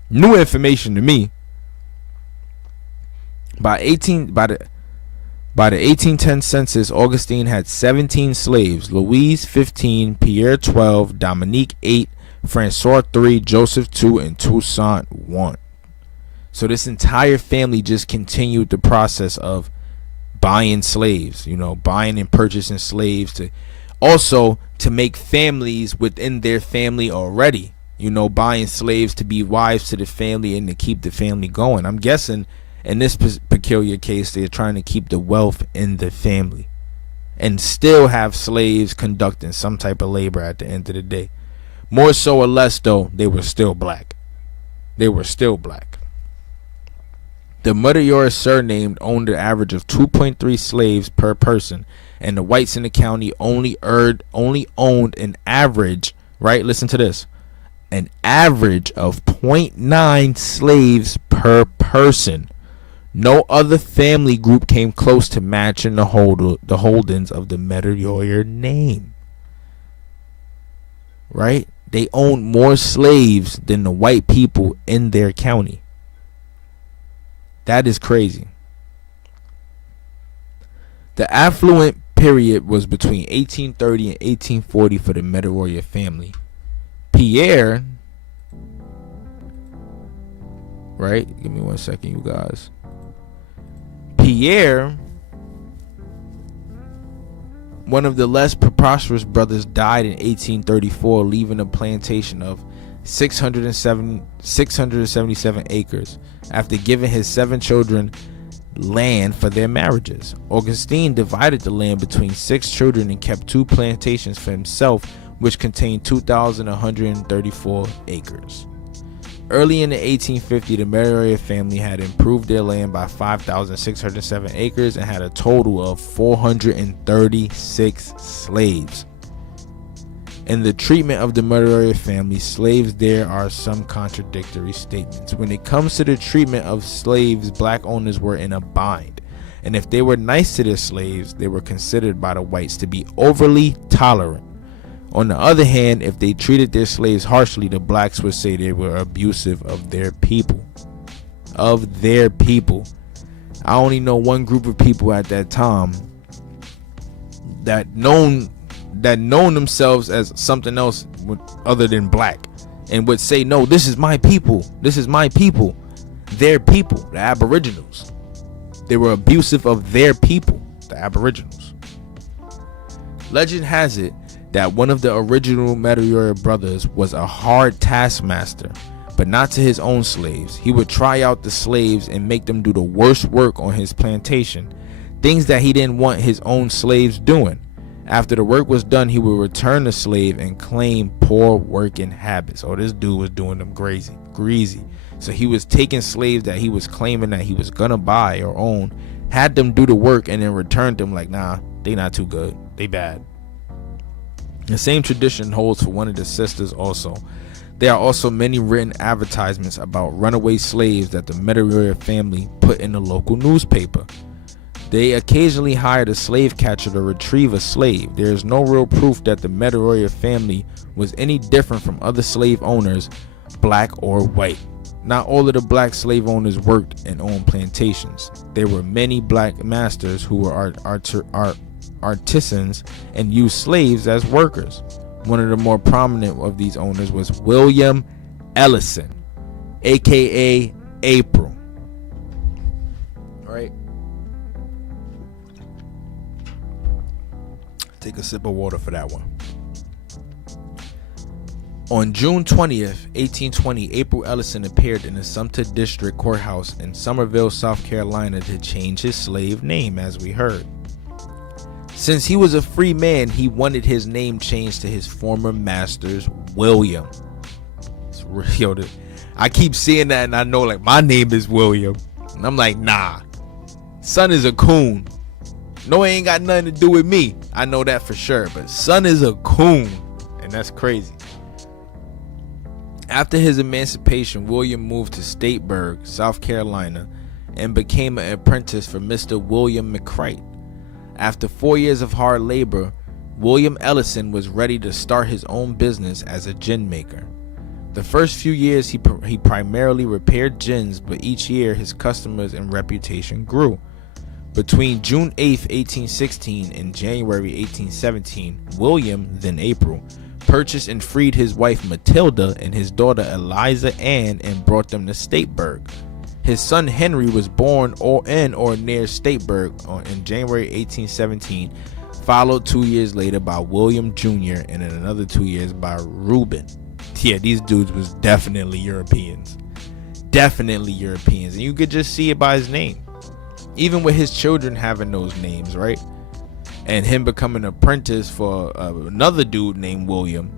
New information to me. By the 1810 census, Augustine had 17 slaves: Louise 15, Pierre 12, Dominique 8, Francois 3, Joseph 2, and Toussaint 1. So this entire family just continued the process of buying slaves, you know, buying and purchasing slaves to also to make families within their family already, you know, buying slaves to be wives to the family and to keep the family going. I'm guessing in this peculiar case, they're trying to keep the wealth in the family and still have slaves conducting some type of labor at the end of the day. More so or less, though, they were still black. They were still black. The Metoyer surname owned an average of 2.3 slaves per person, and the whites in the county only owned an average, right? Listen to this. An average of 0.9 slaves per person. No other family group came close to matching the holdings of the Metoyer name. Right? They owned more slaves than the white people in their county. That is crazy. The affluent period was between 1830 and 1840 for the Metoyer family. Pierre, right? Give me 1 second, you guys. Pierre, one of the less prosperous brothers, died in 1834, leaving a plantation of 677 acres after giving his 7 children land for their marriages. Augustine divided the land between 6 children and kept 2 plantations for himself, which contained 2,134 acres. Early in the 1850s, the Metoyer family had improved their land by 5,607 acres and had a total of 436 slaves. In the treatment of the Metoyer family, slaves, there are some contradictory statements. When it comes to the treatment of slaves, black owners were in a bind, and if they were nice to their slaves, they were considered by the whites to be overly tolerant. On the other hand, if they treated their slaves harshly, the blacks would say they were abusive of their people. I only know one group of people at that time that known themselves as something else other than black, and would say, no, this is my people, their people, the Aboriginals. They were abusive of their people, the Aboriginals. Legend has it that one of the original Metoyer brothers was a hard taskmaster, but not to his own slaves. He would try out the slaves and make them do the worst work on his plantation, things that he didn't want his own slaves doing. After the work was done, he would return the slave and claim poor working habits. Oh, this dude was doing them greasy. So he was taking slaves that he was claiming that he was gonna buy or own, had them do the work, and then returned them like, nah, they not too good, they bad. The same tradition holds for one of the sisters also. There are also many written advertisements about runaway slaves that the Metoyer family put in the local newspaper. They occasionally hired a slave catcher to retrieve a slave. There is no real proof that the Metoyer family was any different from other slave owners, black or white. Not all of the black slave owners worked and owned plantations. There were many black masters who were artisans and used slaves as workers. One of the more prominent of these owners was William Ellison, aka April. All right. Take a sip of water for that one. On June 20th, 1820, April Ellison appeared in the Sumter District Courthouse in Summerville, South Carolina to change his slave name, as we heard. Since he was a free man, he wanted his name changed to his former master's William. I keep seeing that and I know like my name is William. And I'm like, nah, son is a coon. No, it ain't got nothing to do with me. I know that for sure, but son is a coon, and that's crazy. After his emancipation, William moved to Statesburg, South Carolina, and became an apprentice for Mr. William McCright. After 4 years of hard labor, William Ellison was ready to start his own business as a gin maker. The first few years he primarily repaired gins, but each year his customers and reputation grew. Between June 8, 1816 and January 1817, William, then April, purchased and freed his wife Matilda and his daughter Eliza Ann and brought them to Statesburg. His son Henry was born in or near Statesburg in January 1817, followed 2 years later by William Jr. and in another 2 years by Reuben. Yeah, these dudes was definitely Europeans. And you could just see it by his name. Even with his children having those names, right? And him becoming an apprentice for another dude named William,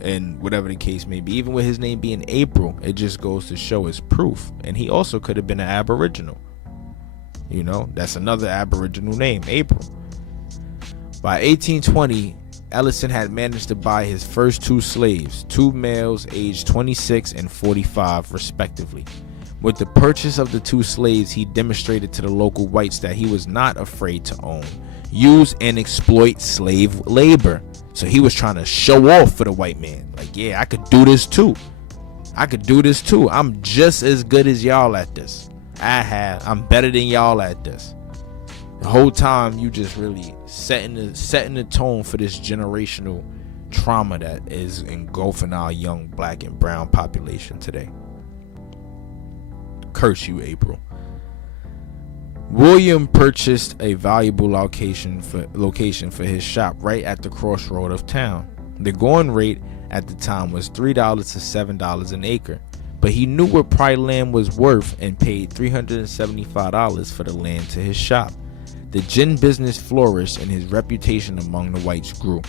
and whatever the case may be, even with his name being April, it just goes to show his proof. And he also could have been an Aboriginal. You know, that's another Aboriginal name, April. By 1820, Ellison had managed to buy his first 2 slaves, 2 males aged 26 and 45 respectively. With the purchase of the 2 slaves, he demonstrated to the local whites that he was not afraid to own, use, and exploit slave labor. So he was trying to show off for the white man. Like, yeah, I could do this too. I'm just as good as y'all at this. I'm better than y'all at this. The whole time you just really setting the tone for this generational trauma that is engulfing our young black and brown population today. Curse you, April. William purchased a valuable location for his shop right at the crossroad of town. The going rate at the time was $3 to $7 an acre, but he knew what pride land was worth and paid $375 for the land to his shop. The gin business flourished and his reputation among the whites grew.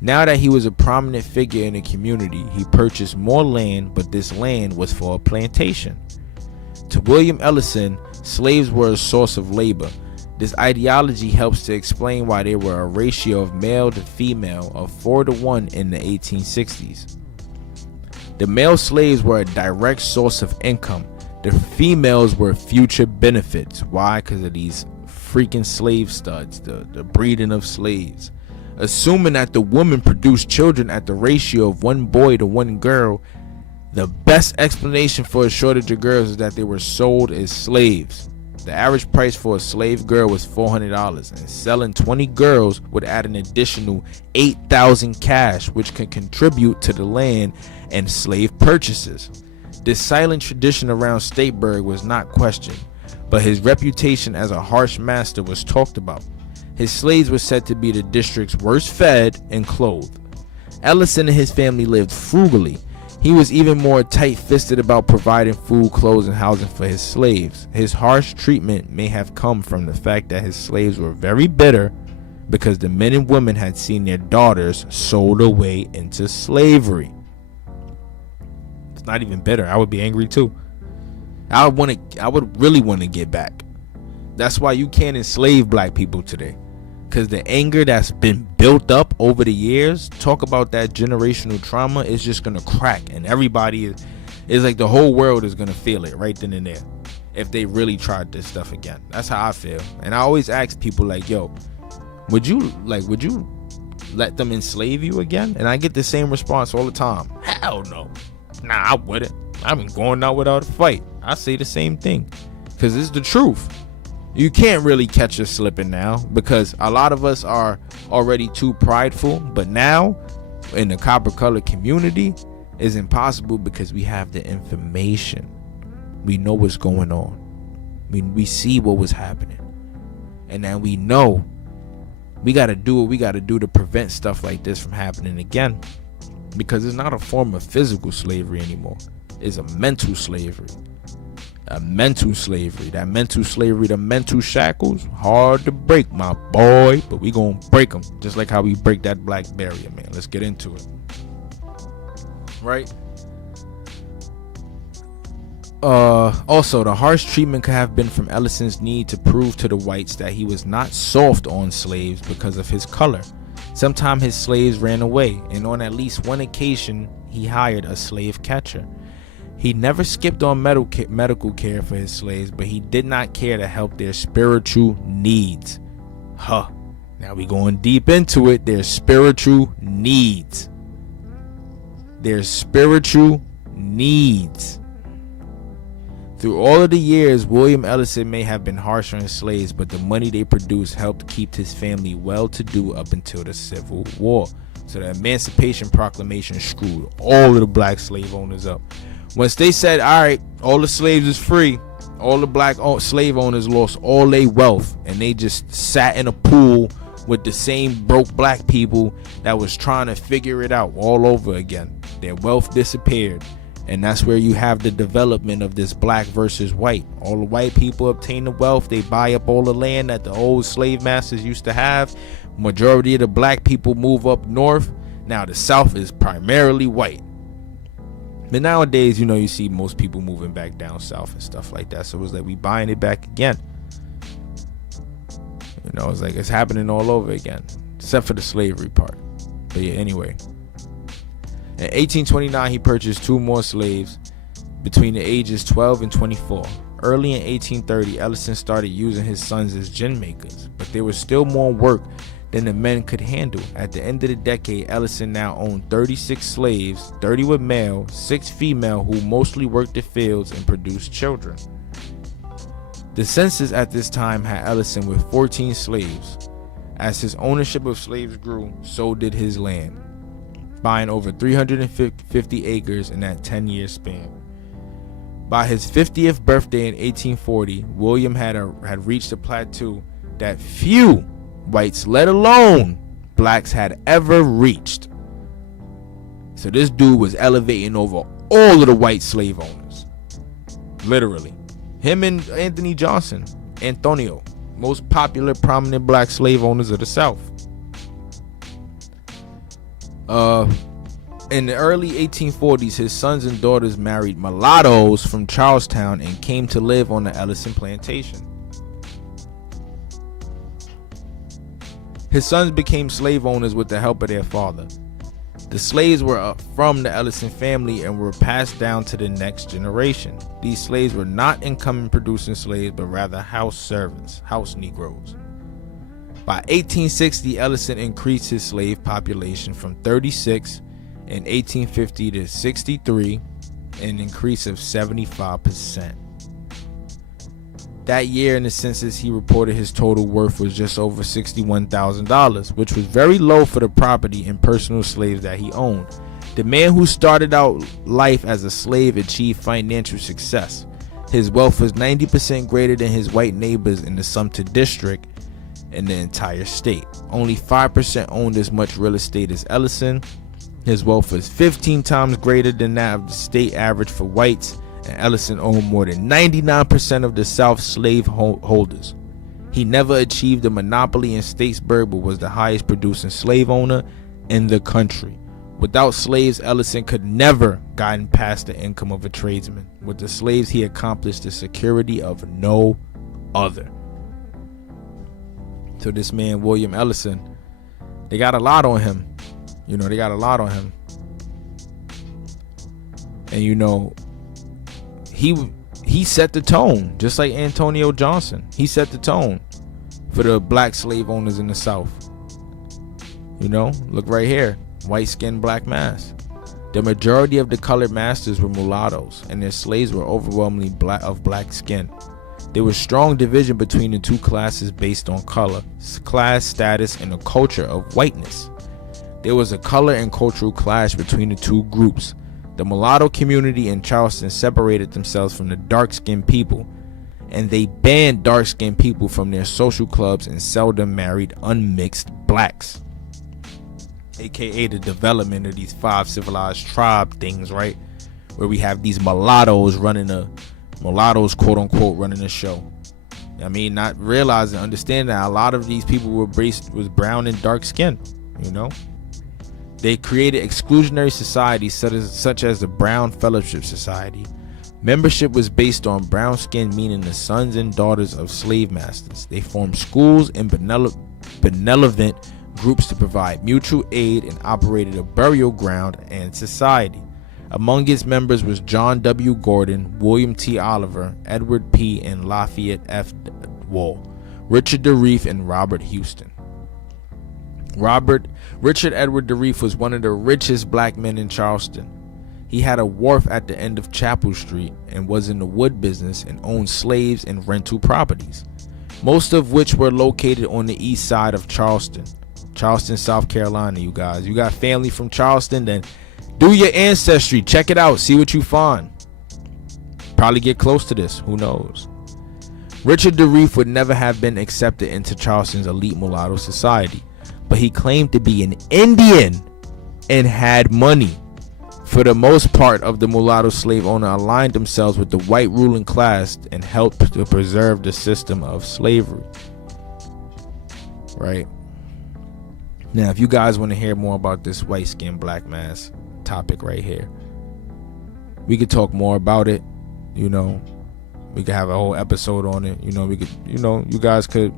Now that he was a prominent figure in the community, he purchased more land, but this land was for a plantation. To William Ellison, slaves were a source of labor. This ideology helps to explain why there were a ratio of male to female of 4-to-1 in the 1860s. The male slaves were a direct source of income. The females were future benefits. Why? Because of these freaking slave studs, the breeding of slaves. Assuming that the woman produced children at the ratio of 1 boy to 1 girl, the best explanation for a shortage of girls is that they were sold as slaves. The average price for a slave girl was $400, and selling 20 girls would add an additional $8,000 cash, which could contribute to the land and slave purchases. This silent tradition around Stateburg was not questioned, but his reputation as a harsh master was talked about. His slaves were said to be the district's worst fed and clothed. Ellison and his family lived frugally. He was even more tight-fisted about providing food, clothes, and housing for his slaves. His harsh treatment may have come from the fact that his slaves were very bitter because the men and women had seen their daughters sold away into slavery. It's not even bitter. I would be angry too. I would really want to get back. That's why you can't enslave black people today. Because the anger that's been built up over the years, talk about that generational trauma, is just going to crack. And everybody is like, the whole world is going to feel it right then and there if they really tried this stuff again. That's how I feel. And I always ask people like, yo, would you let them enslave you again? And I get the same response all the time. Hell no. Nah, I wouldn't. I've been going out without a fight. I say the same thing because it's the truth. You can't really catch us slipping now because a lot of us are already too prideful. But now in the copper color community, it's impossible because we have the information. We know what's going on. We see what was happening. And now we know we got to do what we got to do to prevent stuff like this from happening again. Because it's not a form of physical slavery anymore. It's a mental slavery. A mental slavery. That mental slavery, the mental shackles, hard to break, my boy. But we gonna break them. Just like how we break that black barrier, man. Let's get into it. Right? Also, the harsh treatment could have been from Ellison's need to prove to the whites that he was not soft on slaves because of his color. Sometimes his slaves ran away, and on at least one occasion, he hired a slave catcher. He never skipped on medical care for his slaves, but he did not care to help their spiritual needs. Now we going deep into it. Their spiritual needs. Their spiritual needs. Through all of the years, William Ellison may have been harsh on his slaves, but the money they produced helped keep his family well-to-do up until the Civil War. So the Emancipation Proclamation screwed all of the black slave owners up. Once they said, all right, all the slaves is free, all the black slave owners lost all their wealth, and they just sat in a pool with the same broke black people that was trying to figure it out all over again. Their wealth disappeared, and that's where you have the development of this black versus white. All the white people obtain the wealth, they buy up all the land that the old slave masters used to have. Majority of the black people move up north. Now the South is primarily white. But nowadays, you see most people moving back down south and stuff like that. So it was like we buying it back again. It's like it's happening all over again, except for the slavery part. But yeah, anyway. In 1829, he purchased 2 more slaves between the ages 12 and 24. Early in 1830, Ellison started using his sons as gin makers, but there was still more work than the men could handle. At the end of the decade, Ellison now owned 36 slaves, 30 were male, 6 female, who mostly worked the fields and produced children. The census at this time had Ellison with 14 slaves. As his ownership of slaves grew, so did his land, buying over 350 acres in that 10-year span. By his 50th birthday in 1840, William had reached a plateau that few whites, let alone blacks, had ever reached. So this dude was elevating over all of the white slave owners. Literally. Him and Antonio, most popular, prominent black slave owners of the South. In the early 1840s, his sons and daughters married mulattoes from Charlestown and came to live on the Ellison plantation. His sons became slave owners with the help of their father. The slaves were from the Ellison family and were passed down to the next generation. These slaves were not income producing slaves, but rather house servants, house Negroes. By 1860, Ellison increased his slave population from 36 in 1850 to 63, an increase of 75%. That year in the census, he reported his total worth was just over $61,000, which was very low for the property and personal slaves that he owned. The man who started out life as a slave achieved financial success. His wealth was 90% greater than his white neighbors in the Sumter district in the entire state. Only 5% owned as much real estate as Ellison. His wealth was 15 times greater than that of the state average for whites, and Ellison owned more than 99% of the South's slave holders. He never achieved a monopoly in Statesburg, but was the highest producing slave owner in the country. Without slaves, Ellison could never gotten past the income of a tradesman. With the slaves, he accomplished the security of no other. So this man, William Ellison, they got a lot on him. They got a lot on him. And he set the tone, just like Antonio Johnson. He set the tone for the black slave owners in the South. Look right here, white skin, black mass. The majority of the colored masters were mulattoes, and their slaves were overwhelmingly black skin. There was strong division between the two classes based on color, class status, and the culture of whiteness. There was a color and cultural clash between the two groups. The mulatto community in Charleston separated themselves from the dark-skinned people, and they banned dark-skinned people from their social clubs and seldom married unmixed blacks, aka the development of these 5 civilized tribe things, right? Where we have these mulattoes quote unquote running the show. Not realizing, understanding that a lot of these people was brown and dark skin. They created exclusionary societies such as the Brown Fellowship Society. Membership was based on brown skin, meaning the sons and daughters of slave masters. They formed schools and benevolent groups to provide mutual aid and operated a burial ground and society. Among its members was John W. Gordon, William T. Oliver, Edward P. and Lafayette F. Wall, Richard DeReef, and Robert Houston. Richard Edward DeReef was one of the richest black men in Charleston. He had a wharf at the end of Chapel Street and was in the wood business and owned slaves and rental properties, most of which were located on the east side of Charleston, South Carolina. You guys, you got family from Charleston, then do your ancestry, check it out, see what you find. Probably get close to this, who knows. Richard DeReef would never have been accepted into Charleston's elite mulatto society, but he claimed to be an Indian and had money. For the most part of the mulatto slave owner aligned themselves with the white ruling class and helped to preserve the system of slavery. Right? Now, if you guys want to hear more about this white skin, black mass topic right here, we could talk more about it. We could have a whole episode on it. You guys could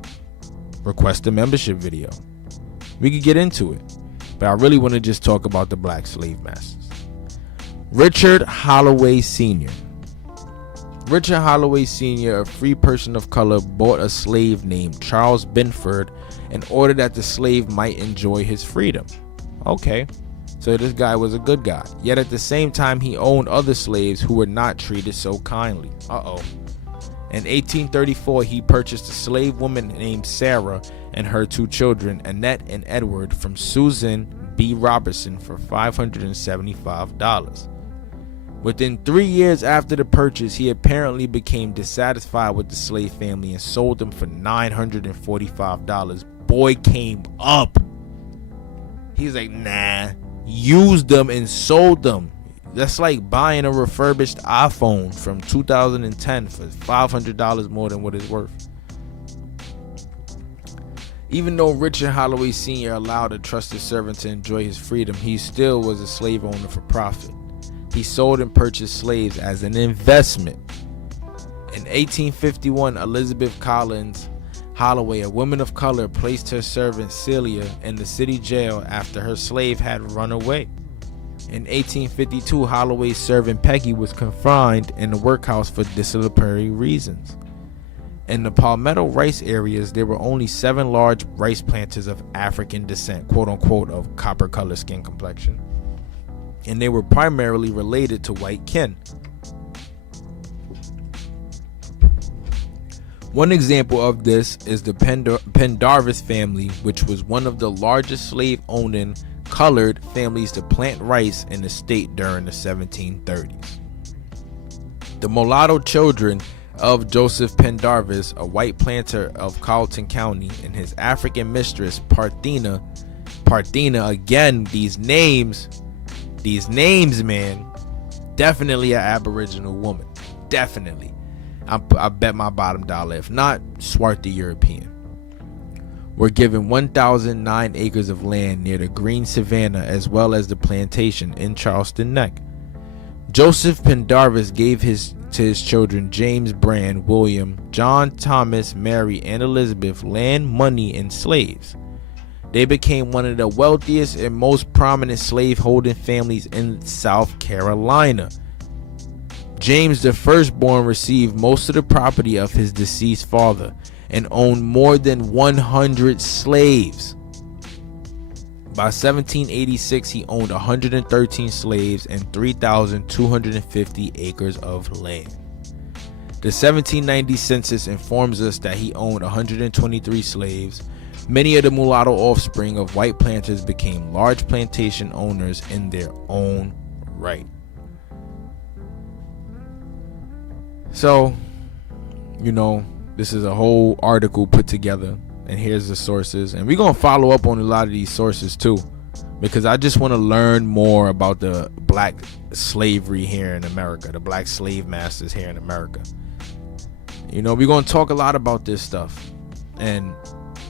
request a membership video. We could get into it, but I really want to just talk about the black slave masters. Richard Holloway Sr. Richard Holloway Sr., a free person of color, bought a slave named Charles Benford in order that the slave might enjoy his freedom. Okay, so this guy was a good guy. Yet at the same time, he owned other slaves who were not treated so kindly. In 1834, he purchased a slave woman named Sarah and her 2 children, Annette and Edward, from Susan B. Robertson for $575. Within 3 years after the purchase, he apparently became dissatisfied with the slave family and sold them for $945. Boy came up. He's like, nah, used them and sold them. That's like buying a refurbished iPhone from 2010 for $500 more than what it's worth. Even though Richard Holloway Sr. allowed a trusted servant to enjoy his freedom, he still was a slave owner for profit. He sold and purchased slaves as an investment. In 1851, Elizabeth Collins Holloway, a woman of color, placed her servant Celia in the city jail after her slave had run away. In 1852, Holloway's servant Peggy was confined in the workhouse for disciplinary reasons. In the Palmetto rice areas, there were only 7 large rice planters of African descent, quote unquote, of copper color skin complexion, and they were primarily related to white kin. One example of this is the Pendarvis family, which was one of the largest slave-owning colored families to plant rice in the state during the 1730s. The mulatto children of Joseph Pendarvis, a white planter of Carleton County, and his African mistress Parthena, again, these names, man, definitely an Aboriginal woman, definitely. I bet my bottom dollar, if not, swarthy European, were given 1,009 acres of land near the Green Savannah as well as the plantation in Charleston Neck. Joseph Pendarvis gave to his children James, Brand, William, John, Thomas, Mary, and Elizabeth land, money, and slaves. They became one of the wealthiest and most prominent slave-holding families in South Carolina. James, the firstborn, received most of the property of his deceased father and owned more than 100 slaves. By 1786, he owned 113 slaves and 3,250 acres of land. The 1790 census informs us that he owned 123 slaves. Many of the mulatto offspring of white planters became large plantation owners in their own right. So, this is a whole article put together, and here's the sources, and we're going to follow up on a lot of these sources too, because I just want to learn more about the black slavery here in America, the black slave masters here in America. We're going to talk a lot about this stuff, and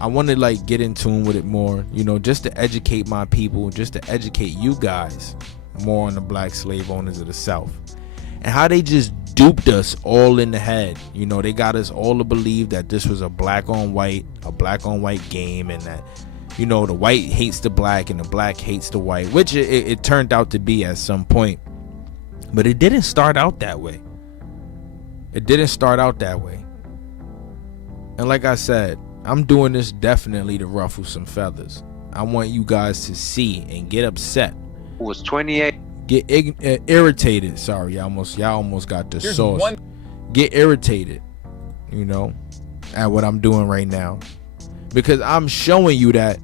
I want to get in tune with it more, just to educate my people, just to educate you guys more on the black slave owners of the South and how they just duped us all in the head. They got us all to believe that this was a black on white game, and that the white hates the black and the black hates the white, which it turned out to be at some point. But it didn't start out that way. And like I said, I'm doing this definitely to ruffle some feathers. I want you guys to see and get upset. It was 28. Get irritated. Sorry, y'all almost got the sauce. Get irritated, at what I'm doing right now, because I'm showing you that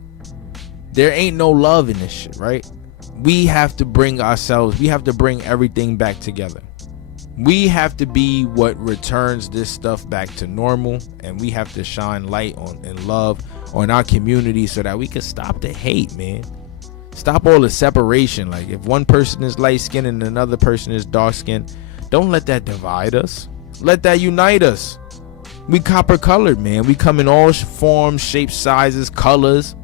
there ain't no love in this shit, right? We have to bring everything back together. We have to be what returns this stuff back to normal, and we have to shine light on and love on our community so that we can stop the hate, man. Stop all the separation. Like, if one person is light skinned and another person is dark skinned, don't let that divide us. Let that unite us. We copper colored, man. We come in all forms, shapes, sizes, colors,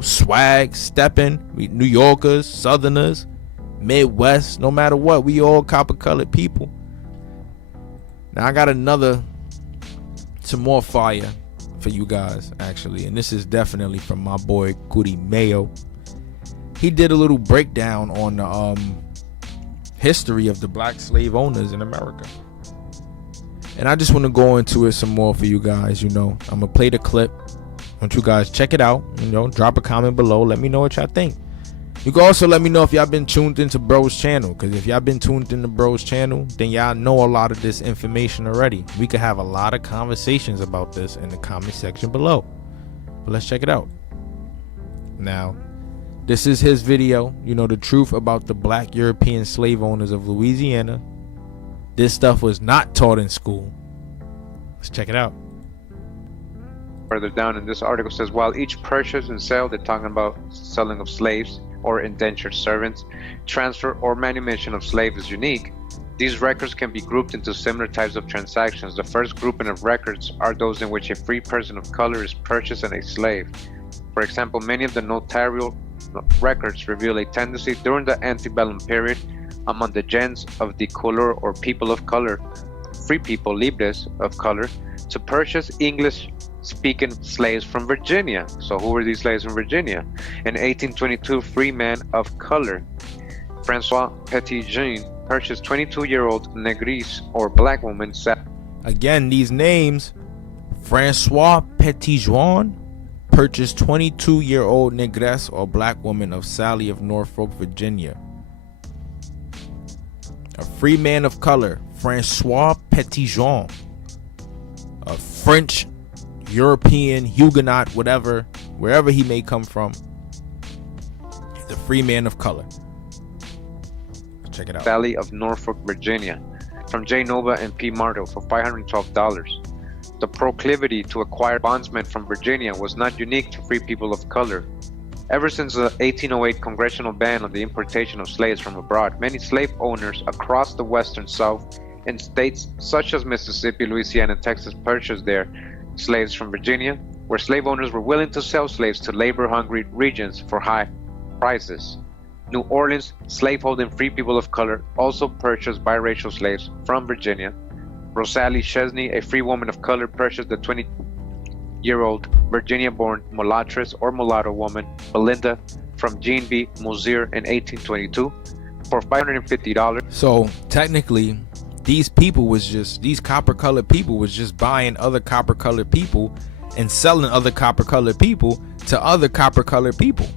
swag, stepping. We New Yorkers, Southerners, Midwest, no matter what, we all copper colored people. Now I got some more fire for you guys, actually, and this is definitely from my boy Goody Mayo. He did a little breakdown on the history of the black slave owners in America, and I just want to go into it some more for you guys. I'm gonna play the clip. I want you guys check it out. Drop a comment below. Let me know what y'all think. You can also let me know if y'all been tuned into Bro's channel, because if y'all been tuned into Bro's channel, then y'all know a lot of this information already. We could have a lot of conversations about this in the comment section below. But let's check it out. Now, This is his video, you know, the truth about the black European slave owners of Louisiana. This stuff was not taught in school. Let's check it out. Further down in this article says, while each purchase and sale, they're talking about selling of slaves or indentured servants, transfer or manumission of slaves is unique. These records can be grouped into similar types of transactions. The first grouping of records are those in which a free person of color is purchasing a slave. For example, many of the notarial records reveal a tendency during the antebellum period among the gens of the couleur or people of color, free people, libres of color, to purchase English-speaking slaves from Virginia. So who were these slaves from Virginia? In 1822, free man of color, Francois Petit-Jean, purchased 22-year-old Negris or black woman. Again, these names, Francois Petit-Jean purchased 22-year-old Negress or black woman of Sally of Norfolk, Virginia. A free man of color, Francois Petit-Jean, a French, European, Huguenot, whatever, wherever he may come from, he's a free man of color. Check it out. Sally of Norfolk, Virginia, from J. Nova and P. Martel for $512. The proclivity to acquire bondsmen from Virginia was not unique to free people of color. Ever since the 1808 congressional ban on the importation of slaves from abroad, many slave owners across the western South in states such as Mississippi, Louisiana, and Texas purchased their slaves from Virginia, where slave owners were willing to sell slaves to labor-hungry regions for high prices. New Orleans, slaveholding free people of color, also purchased biracial slaves from Virginia. Rosalie Chesney, a free woman of color, purchased the 20-year-old Virginia-born mulattress or mulatto woman, Belinda, from Jean B. Mosier in 1822 for $550. So technically, these copper-colored people was just buying other copper-colored people and selling other copper-colored people to other copper-colored people.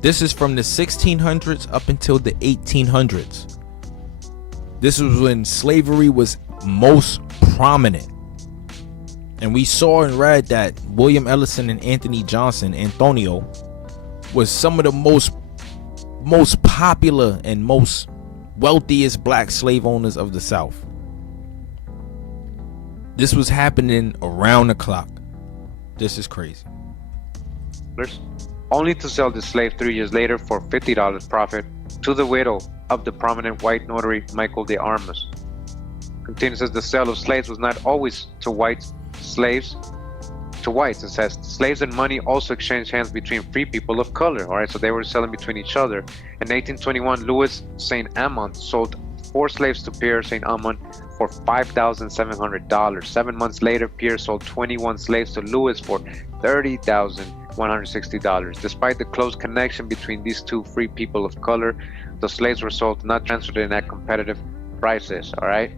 This is from the 1600s up until the 1800s. This was when slavery was most prominent. And we saw and read that William Ellison and Antonio, was some of the most popular and most wealthiest black slave owners of the South. This was happening around the clock. This is crazy. Only to sell the slave 3 years later for $50 profit to the widow of the prominent white notary Michael de Armas. Continues, says the sale of slaves was not always to whites. It says slaves and money also exchanged hands between free people of color. All right, so they were selling between each other. In 1821, Louis St. Amand sold 4 slaves to Pierre St. Amand for $5,700. 7 months later, Pierre sold 21 slaves to Louis for $30,160. Despite the close connection between these two free people of color, the slaves were sold, not transferred in at competitive prices. All right,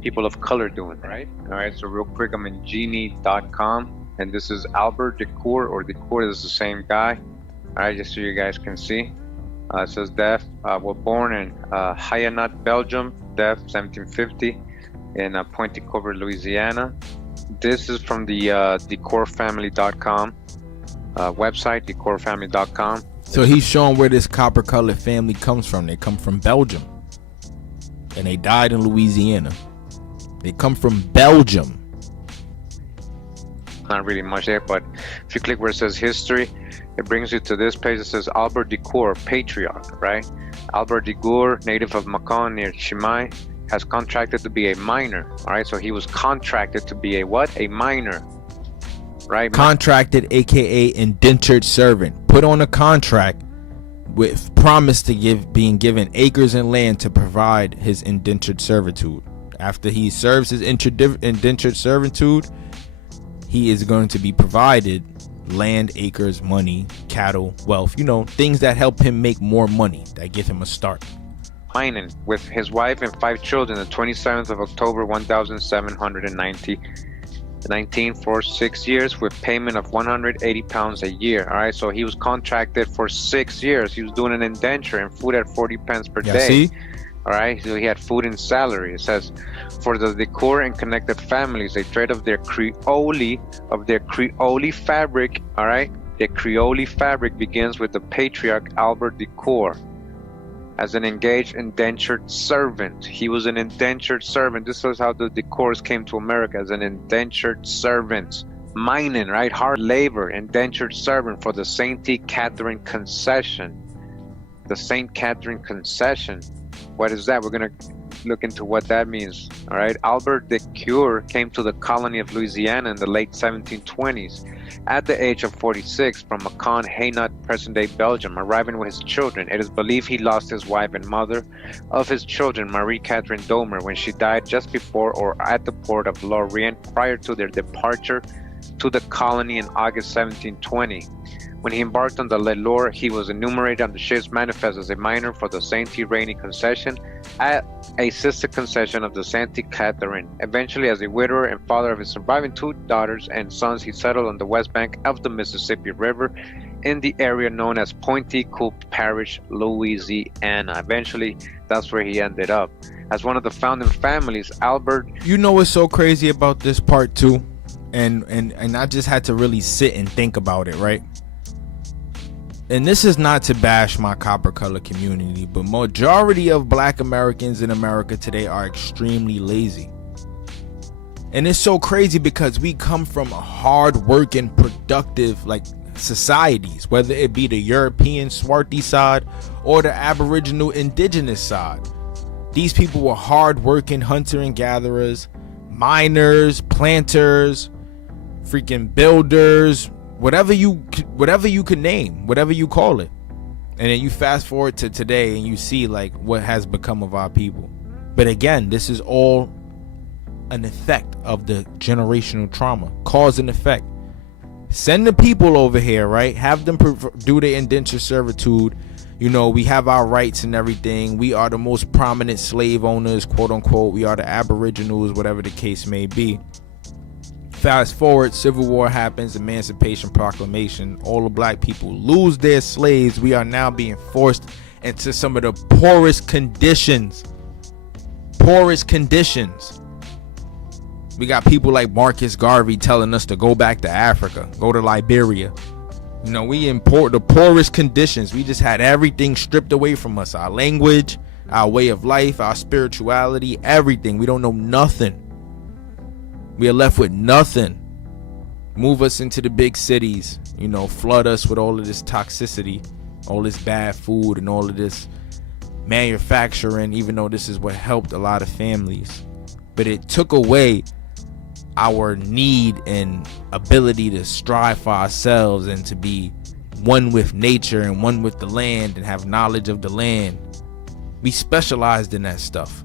people of color doing that. All right, so real quick, I'm in genie.com, and this is Albert Decour, or Decour is the same guy. All right, just so you guys can see. It says death, was born in Hayenat, Belgium, death 1750, in Pointe-Couvre, Louisiana. This is from the decourfamily.com website, decourfamily.com. So he's showing where this copper-colored family comes from. They come from Belgium, and they died in Louisiana. They come from Belgium. Not really much there, but if you click where it says history, it brings you to this page that says Albert Decour, patriarch, right? Albert Decour, native of Macon near Chimay, has contracted to be a miner. All right, so he was contracted to be a what? A miner, right? Contracted, aka indentured servant, put on a contract with promise to being given acres and land to provide his indentured servitude. After he serves his indentured servitude, he is going to be provided land, acres, money, cattle, wealth, things that help him make more money, that give him a start. Mining with his wife and 5 children, the 27th of October 1719 for 6 years with payment of 180 pounds a year. All right, so he was contracted for 6 years. He was doing an indenture and food at 40 pence per day. See? All right, so he had food and salary. It says, for the Decour and connected families, a trade of their Creole fabric, all right, The Creole fabric begins with the patriarch Albert Decour as an engaged indentured servant. He was an indentured servant. This was how the Decours came to America, as an indentured servant. Mining, right? Hard labor, indentured servant for the St. Catherine concession. The St. Catherine concession. What is that? We're going to look into what that means. All right. Albert Decour came to the colony of Louisiana in the late 1720s at the age of 46 from Macon, Hainaut, present-day Belgium, arriving with his children. It is believed he lost his wife and mother of his children, Marie Catherine Domer, when she died just before or at the port of Lorient prior to their departure to the colony in August 1720. When he embarked on the Lelore, he was enumerated on the ship's manifest as a miner for the St. Rene concession at a sister concession of the St. Catherine. Eventually, as a widower and father of his surviving 2 daughters and sons, he settled on the west bank of the Mississippi River in the area known as Pointe Coupe Parish, Louisiana. Eventually, that's where he ended up. As one of the founding families, Albert... You know what's so crazy about this part too? And I just had to really sit and think about it, right? And this is not to bash my copper color community, but majority of black Americans in America today are extremely lazy. And it's so crazy because we come from hard-working, productive like societies, whether it be the European Swarthy side or the Aboriginal Indigenous side. These people were hard-working hunter and gatherers, miners, planters, freaking builders, whatever you could name, whatever you call it. And then you fast forward to today and you see like what has become of our people. But again, this is all an effect of the generational trauma, cause and effect. Send the people over here, right? Have them do their indentured servitude. You know, we have our rights and everything. We are the most prominent slave owners, quote unquote. We are the aboriginals, whatever the case may be. Fast forward, Civil War happens, Emancipation Proclamation, all the black people lose their slaves. We are now being forced into some of the poorest conditions. We got people like Marcus Garvey telling us to go back to Africa, go to Liberia. You know, we import the poorest conditions. We just had everything stripped away from us. Our language, our way of life, our spirituality, everything. We don't know nothing. We are left with nothing. Move us into the big cities, you know, flood us with all of this toxicity, all this bad food and all of this manufacturing, even though this is what helped a lot of families. But it took away our need and ability to strive for ourselves and to be one with nature and one with the land and have knowledge of the land. We specialized in that stuff.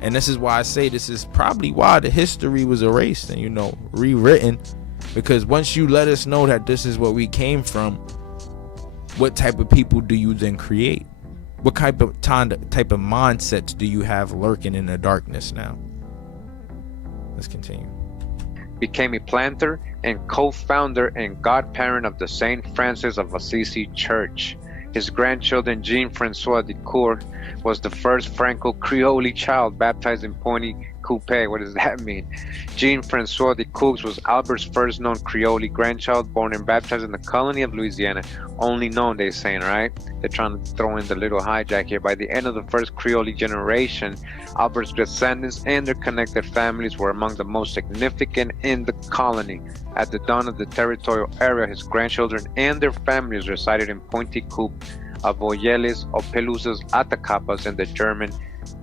And this is why I say this is probably why the history was erased and, you know, rewritten. Because once you let us know that this is what we came from, what type of people do you then create? What type of mindsets do you have lurking in the darkness now? Let's continue. Became a planter and co-founder and godparent of the St. Francis of Assisi Church. His grandchildren, Jean-Francois Decour, was the first Franco-Creole child baptized in Pointe Coupe. What does that mean? Jean-Francois Decour was Albert's first known Creole grandchild, born and baptized in the colony of Louisiana. Only known, they're saying, right? They're trying to throw in the little hijack here. By the end of the first Creole generation, Albert's descendants and their connected families were among the most significant in the colony. At the dawn of the territorial era, his grandchildren and their families resided in Pointe Coupe, Avoyelles, Opelousas, Atacapas, and the German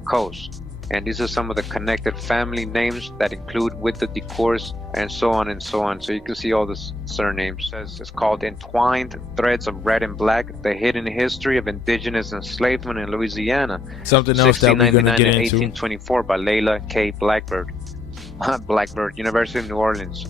coast. And these are some of the connected family names that include with the Decours and so on and so on. So you can see all the surnames. It's called Entwined Threads of Red and Black, The Hidden History of Indigenous Enslavement in Louisiana. Something else that we're going to get into. 1824 by Layla K. Blackbird, University of New Orleans.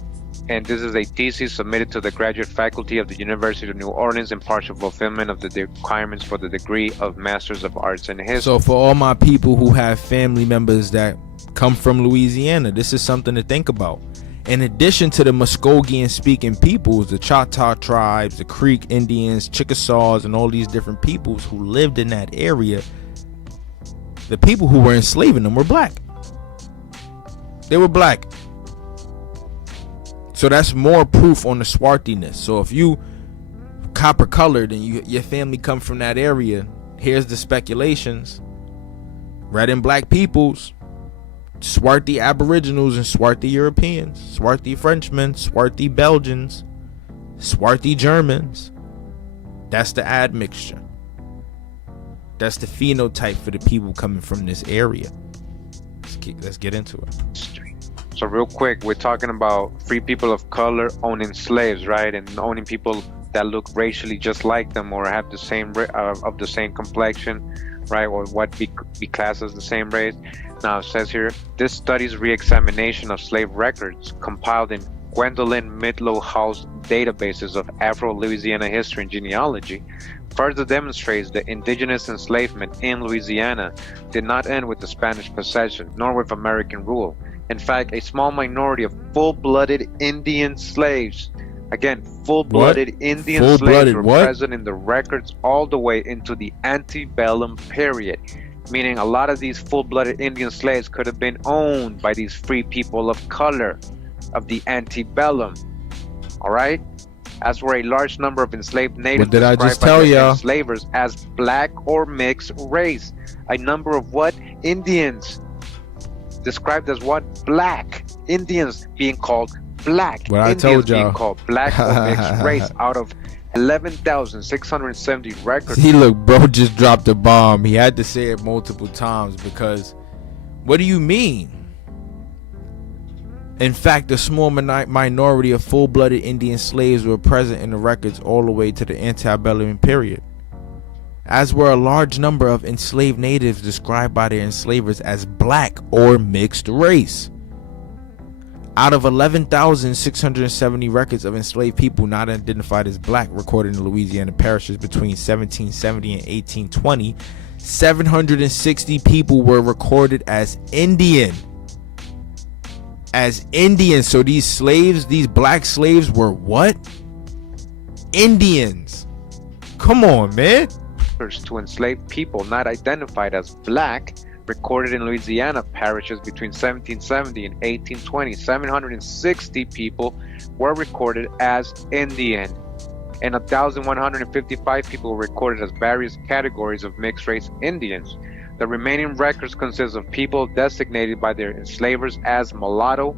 And this is a thesis submitted to the graduate faculty of the University of New Orleans in partial fulfillment of the requirements for the degree of Masters of Arts in History. So for all my people who have family members that come from Louisiana, this is something to think about. In addition to the Muskogean speaking peoples, the Choctaw tribes, the Creek Indians, Chickasaws, and all these different peoples who lived in that area, the people who were enslaving them were black. They were black. So that's more proof on the swarthiness. So if you copper colored and your family come from that area, here's the speculations. Red and black peoples, swarthy aboriginals and swarthy Europeans, swarthy Frenchmen, swarthy Belgians, swarthy Germans. That's the admixture. That's the phenotype for the people coming from this area. Let's get into it. So real quick, we're talking about free people of color owning slaves, right? And owning people that look racially just like them or have the same of the same complexion, right? Or what be classed as the same race. Now it says here, this study's re-examination of slave records compiled in Gwendolyn Midlow House databases of Afro-Louisiana history and genealogy further demonstrates that indigenous enslavement in Louisiana did not end with the Spanish possession, nor with American rule. In fact, a small minority of full-blooded Indian slaves, again, full-blooded Indian slaves were present in the records all the way into the antebellum period, meaning a lot of these full-blooded Indian slaves could have been owned by these free people of color of the antebellum. All right? As were a large number of enslaved natives What did I just described by tell their y'all? enslavers as black or mixed race. A number of what? Indians. Described as what? Black. Indians being called black. What I Indians told y'all. being called black or mixed race out of 11,670 records. See, look, bro just dropped a bomb. He had to say it multiple times because what do you mean? In fact, a small minority of full-blooded Indian slaves were present in the records all the way to the antebellum period, as were a large number of enslaved natives described by their enslavers as black or mixed race. Out of 11,670 records of enslaved people not identified as black recorded in Louisiana parishes between 1770 and 1820, 760 people were recorded as Indian. So these slaves, these black slaves were what? Indians. Come on, man. To enslaved people not identified as black recorded in Louisiana parishes between 1770 and 1820. 760 people were recorded as Indian, and 1,155 people were recorded as various categories of mixed race Indians. The remaining records consist of people designated by their enslavers as mulatto,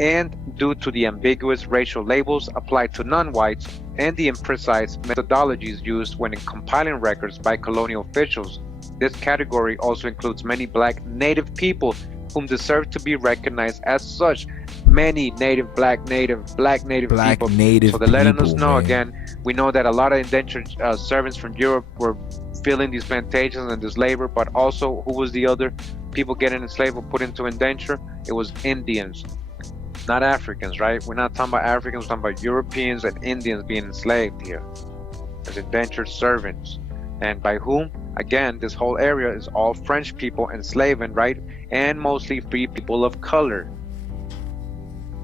and due to the ambiguous racial labels applied to non-whites and the imprecise methodologies used when compiling records by colonial officials, this category also includes many black native people whom deserve to be recognized as such. Many black native people. So they're letting us know, man. Again, we know that a lot of indentured servants from Europe were filling these plantations and this labor, but also who was the other people getting enslaved or put into indenture? It was Indians, not Africans, right? We're not talking about Africans, we're talking about Europeans and Indians being enslaved here as indentured servants. And by whom? Again, this whole area is all French people enslaving, right? And mostly free people of color.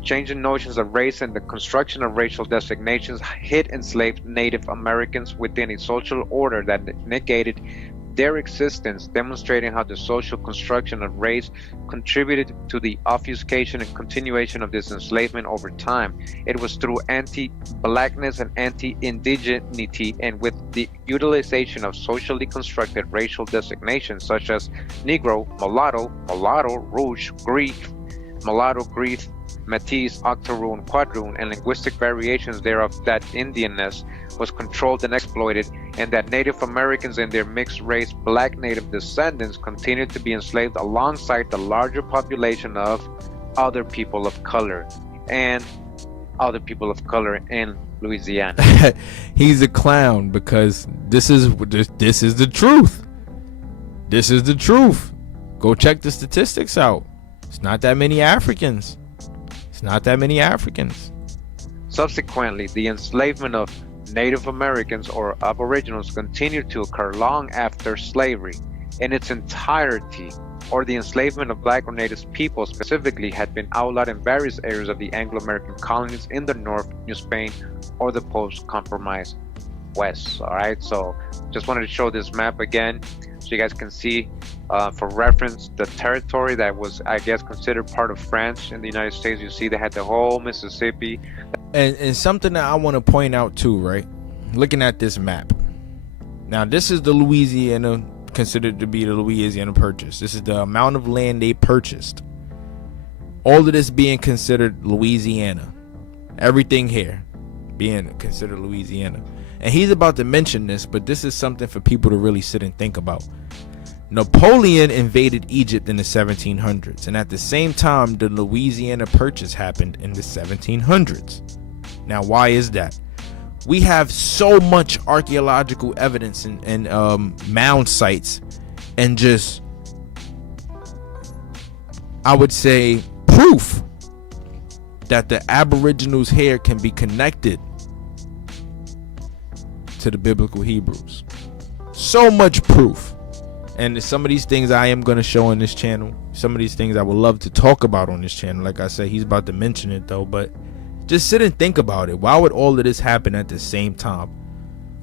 Changing notions of race and the construction of racial designations hid enslaved Native Americans within a social order that negated their existence, demonstrating how the social construction of race contributed to the obfuscation and continuation of this enslavement over time. It was through anti-blackness and anti-indigeneity, and with the utilization of socially constructed racial designations such as Negro, mulatto, rouge, Greek, mulatto, Greek, Métis, Octoroon, Quadroon, and linguistic variations thereof, that Indianness was controlled and exploited, and that Native Americans and their mixed race black native descendants continued to be enslaved alongside the larger population of other people of color and other people of color in Louisiana. He's a clown because this is the truth. This is the truth. Go check the statistics out. It's not that many Africans. Subsequently, the enslavement of Native Americans or Aboriginals continued to occur long after slavery in its entirety, or the enslavement of black or native people specifically, had been outlawed in various areas of the Anglo-American colonies in the North, New Spain, or the post-compromise West. All right, so just wanted to show this map again so you guys can see for reference the territory that was, I guess, considered part of France in the United States. You see they had the whole Mississippi. And something that I want to point out too, right? looking at this map. Now, this is the Louisiana, considered to be the Louisiana Purchase. This is the amount of land they purchased. All of this being considered Louisiana. Everything here being considered Louisiana. And he's about to mention this, but this is something for people to really sit and think about. Napoleon invaded Egypt in the 1700s, and at the same time, the Louisiana Purchase happened in the 1700s. Now, why is that? We have so much archaeological evidence and mound sites, and just, I would say, proof that the Aboriginals here can be connected to the biblical Hebrews. So much proof. And some of these things I am going to show on this channel. Some of these things I would love to talk about on this channel. Like I said, he's about to mention it though, but just sit and think about it. Why would all of this happen at the same time?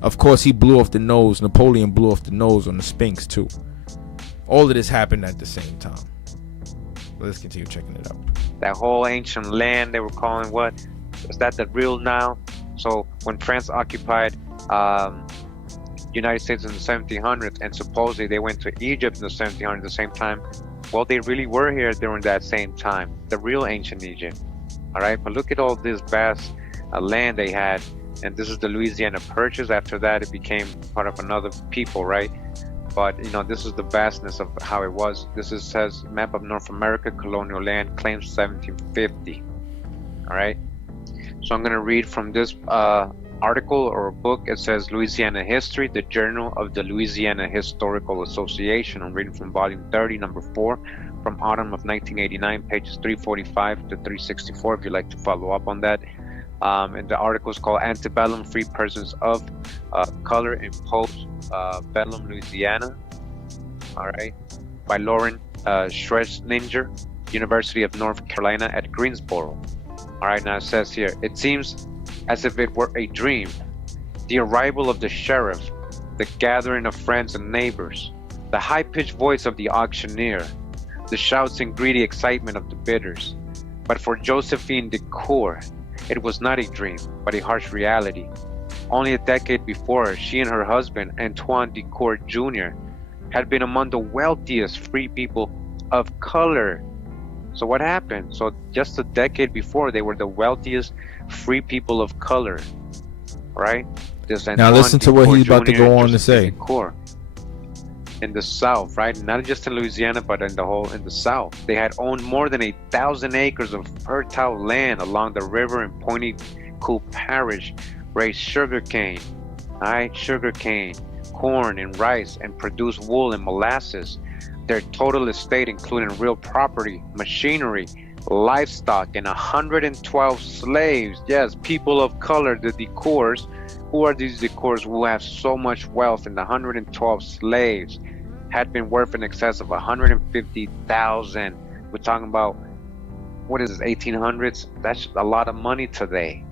Of course, he blew off the nose. Napoleon blew off the nose on the Sphinx too. All of this happened at the same time. Let's continue checking it out. That whole ancient land they were calling, what? Is that the real Nile? So when France occupied United States in the 1700s, and supposedly they went to Egypt in the 1700s at the same time, well, they really were here during that same time, the real ancient Egypt. All right, but look at all this vast land they had, and this is the Louisiana Purchase. After that, it became part of another people, right? But you know, this is the vastness of how it was. This is says map of North America, colonial land, claims 1750. All right, so I'm going to read from this article or a book. It says Louisiana History, the Journal of the Louisiana Historical Association. I'm reading from volume 30, number 4, from autumn of 1989, pages 345 to 364, if you'd like to follow up on that. And the article is called Antebellum Free Persons of Color in Post-Bellum Louisiana, all right, by Lauren Schlesinger, University of North Carolina at Greensboro. All right, now it says here, it seems as if it were a dream. The arrival of the sheriff, the gathering of friends and neighbors, the high-pitched voice of the auctioneer, the shouts and greedy excitement of the bidders. But for Josephine Decour, it was not a dream, but a harsh reality. Only a decade before, she and her husband, Antoine Decour Jr., had been among the wealthiest free people of color. So what happened? So just a decade before, they were the wealthiest free people of color, right? This Now Antoine listen to what Decour he's about to Jr. go on and to say. Josephine Decour. In the South, right? Not just in Louisiana, but in the South. They had owned more than 1,000 acres of fertile land along the river in Pointe-Coupé Parish, raised sugarcane, right? Sugarcane, corn, and rice, and produced wool and molasses. Their total estate, including real property, machinery, livestock, and 112 slaves. Yes, people of color, the Decours. Who are these Decours who have so much wealth? And the 112 slaves had been worth in excess of 150,000. We're talking about, what is this, 1800s? That's a lot of money today.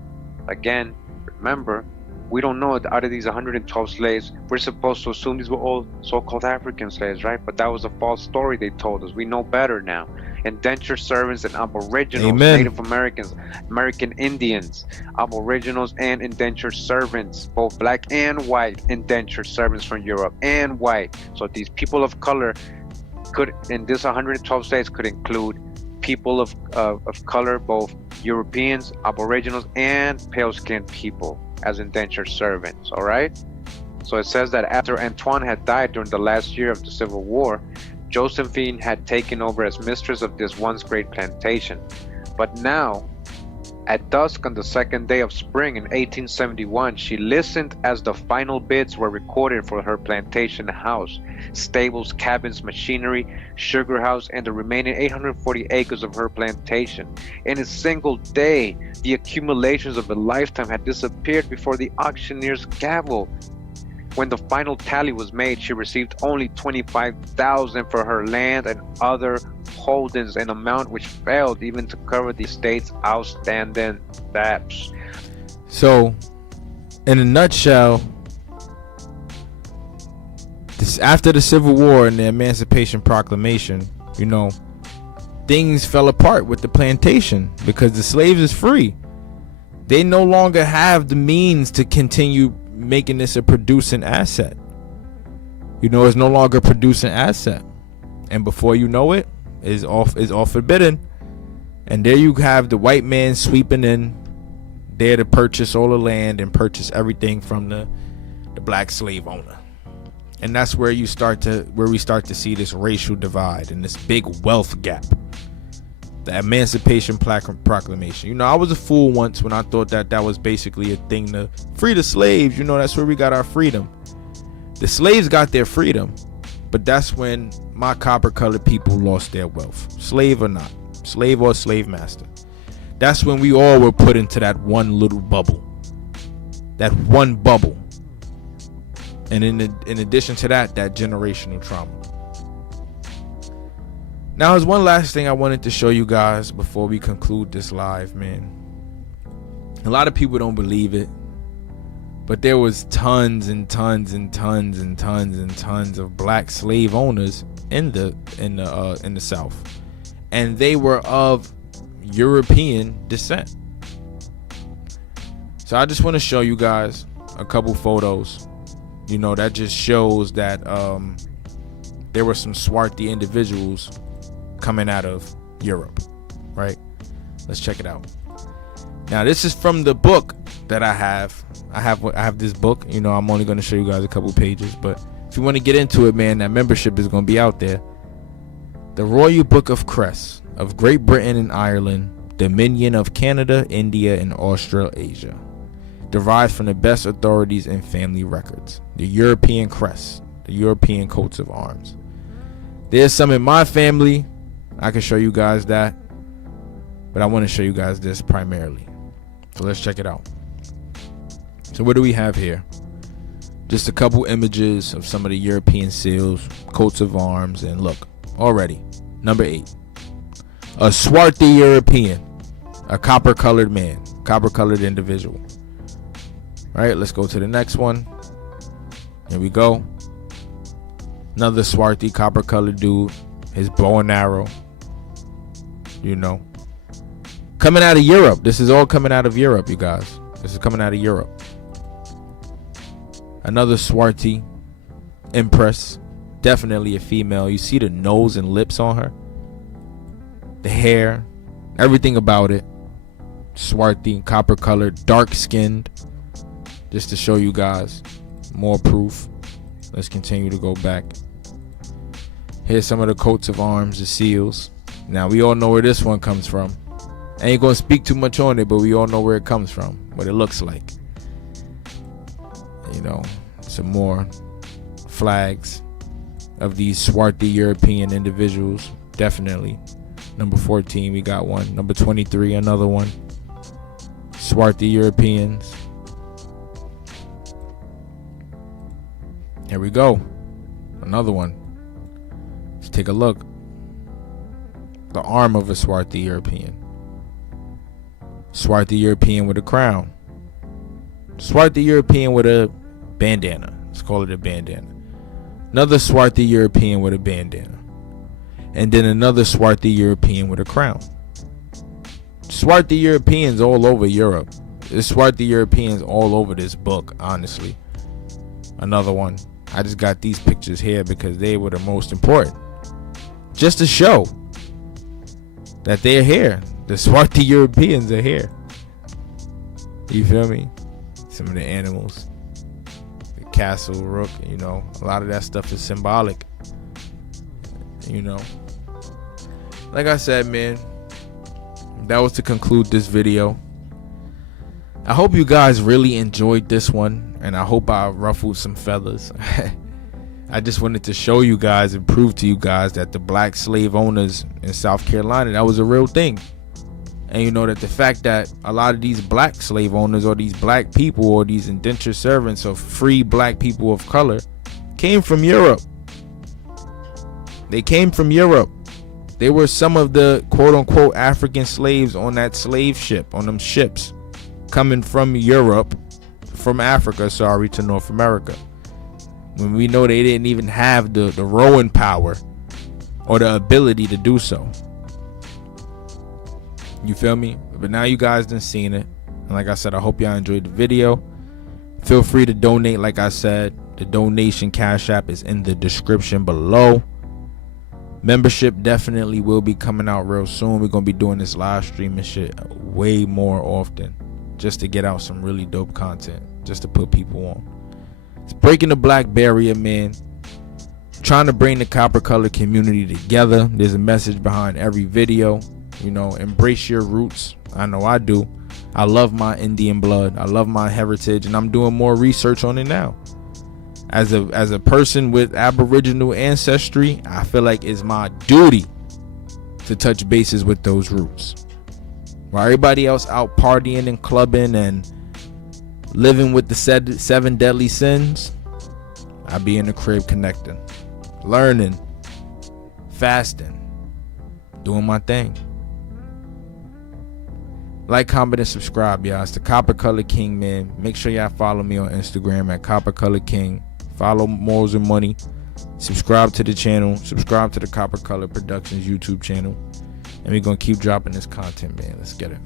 Again, remember, we don't know, out of these 112 slaves, we're supposed to assume these were all so-called African slaves, right? But that was a false story they told us. We know better now. Indentured servants and aboriginals, Amen. Native Americans, American Indians, aboriginals and indentured servants, both black and white indentured servants from Europe and white. So these people of color could, in this 112 states, could include people of color, both Europeans, aboriginals, and pale-skinned people as indentured servants, all right? So it says that after Antoine had died during the last year of the Civil War, Josephine had taken over as mistress of this once great plantation. But now, at dusk on the second day of spring in 1871, she listened as the final bids were recorded for her plantation house, stables, cabins, machinery, sugar house, and the remaining 840 acres of her plantation. In a single day, the accumulations of a lifetime had disappeared before the auctioneer's gavel. When the final tally was made, she received only $25,000 for her land and other holdings, an amount which failed even to cover the estate's outstanding debts. So, in a nutshell, after the Civil War and the Emancipation Proclamation, you know, things fell apart with the plantation because the slaves is free. They no longer have the means to continue making this a producing asset. You know, it's no longer a producing asset. And before you know it, is all forbidden. And there you have the white man sweeping in there to purchase all the land and purchase everything from the black slave owner. And that's where we start to see this racial divide and this big wealth gap. The Emancipation Proclamation. You know, I was a fool once when I thought that was basically a thing to free the slaves. You know, that's where we got our freedom. The slaves got their freedom, but that's when my copper-colored people lost their wealth. Slave or not, slave or slave master. That's when we all were put into that one little bubble. That one bubble. And in addition to that generational trauma. Now, there's one last thing I wanted to show you guys before we conclude this live, man. A lot of people don't believe it, but there was tons and tons and tons and tons and tons of black slave owners in the South, and they were of European descent. So I just want to show you guys a couple photos. You know, that just shows that there were some swarthy individuals coming out of Europe, right? Let's check it out. Now, this is from the book that I have. I have this book. You know, I'm only going to show you guys a couple pages, but if you want to get into it, man, that membership is going to be out there. The Royal Book of Crest of Great Britain and Ireland, Dominion of Canada, India, and Australasia, derived from the best authorities and family records. The European crest, the European coats of arms. There's some in my family. I can show you guys that, but I want to show you guys this primarily. So let's check it out. So what do we have here? Just a couple images of some of the European seals, coats of arms, and look, already, number 8. A swarthy European, a copper-colored man, copper-colored individual. All right, let's go to the next one. Here we go. Another swarthy, copper-colored dude, his bow and arrow. You know, coming out of Europe. This is all coming out of Europe, you guys. This is coming out of Europe. Another swarthy empress, definitely a female. You see the nose and lips on her, the hair, everything about it. Swarthy, copper colored, dark skinned. Just to show you guys more proof. Let's continue to go back. Here's some of the coats of arms, the seals. Now, we all know where this one comes from. I ain't gonna speak too much on it, but we all know where it comes from, what it looks like. You know, some more flags of these swarthy European individuals. Definitely. Number 14, we got one. Number 23, another one. Swarthy Europeans. Here we go. Another one. Let's take a look. The arm of a swarthy European. Swarthy European with a crown. Swarthy European with a bandana. Let's call it a bandana. Another swarthy European with a bandana. And then another swarthy European with a crown. Swarthy Europeans all over Europe. There's swarthy Europeans all over this book, honestly. Another one. I just got these pictures here because they were the most important. Just to show that they're here. The swarthy Europeans are here. You feel me? Some of the animals. The castle, rook, you know. A lot of that stuff is symbolic. You know. Like I said, man. That was to conclude this video. I hope you guys really enjoyed this one. And I hope I ruffled some feathers. I just wanted to show you guys and prove to you guys that the black slave owners in South Carolina, that was a real thing. And you know that the fact that a lot of these black slave owners or these black people or these indentured servants or free black people of color came from Europe. They came from Europe. They were some of the quote unquote African slaves on that slave ship, on them ships coming from Europe, from Africa, to North America. When we know they didn't even have the rowing power or the ability to do so. You feel me? But now you guys done seen it. And like I said, I hope y'all enjoyed the video. Feel free to donate. Like I said, the donation cash app is in the description below. Membership definitely will be coming out real soon. We're gonna be doing this live streaming shit way more often, just to get out some really dope content, just to put people on. It's breaking the black barrier, man. Trying to bring the copper color community together. There's a message behind every video. You know, embrace your roots. I know I do. I love my Indian blood. I love my heritage, and I'm doing more research on it now. As a person with Aboriginal ancestry, I feel like it's my duty to touch bases with those roots. While everybody else out partying and clubbing and living with the seven deadly sins, I be in the crib connecting, learning, fasting, doing my thing. Like, comment, and subscribe, y'all. It's the Copper Color King, man. Make sure y'all follow me on Instagram at Copper Color King. Follow Morals and Money. Subscribe to the channel. Subscribe to the Copper Color Productions YouTube channel. And we're going to keep dropping this content, man. Let's get it.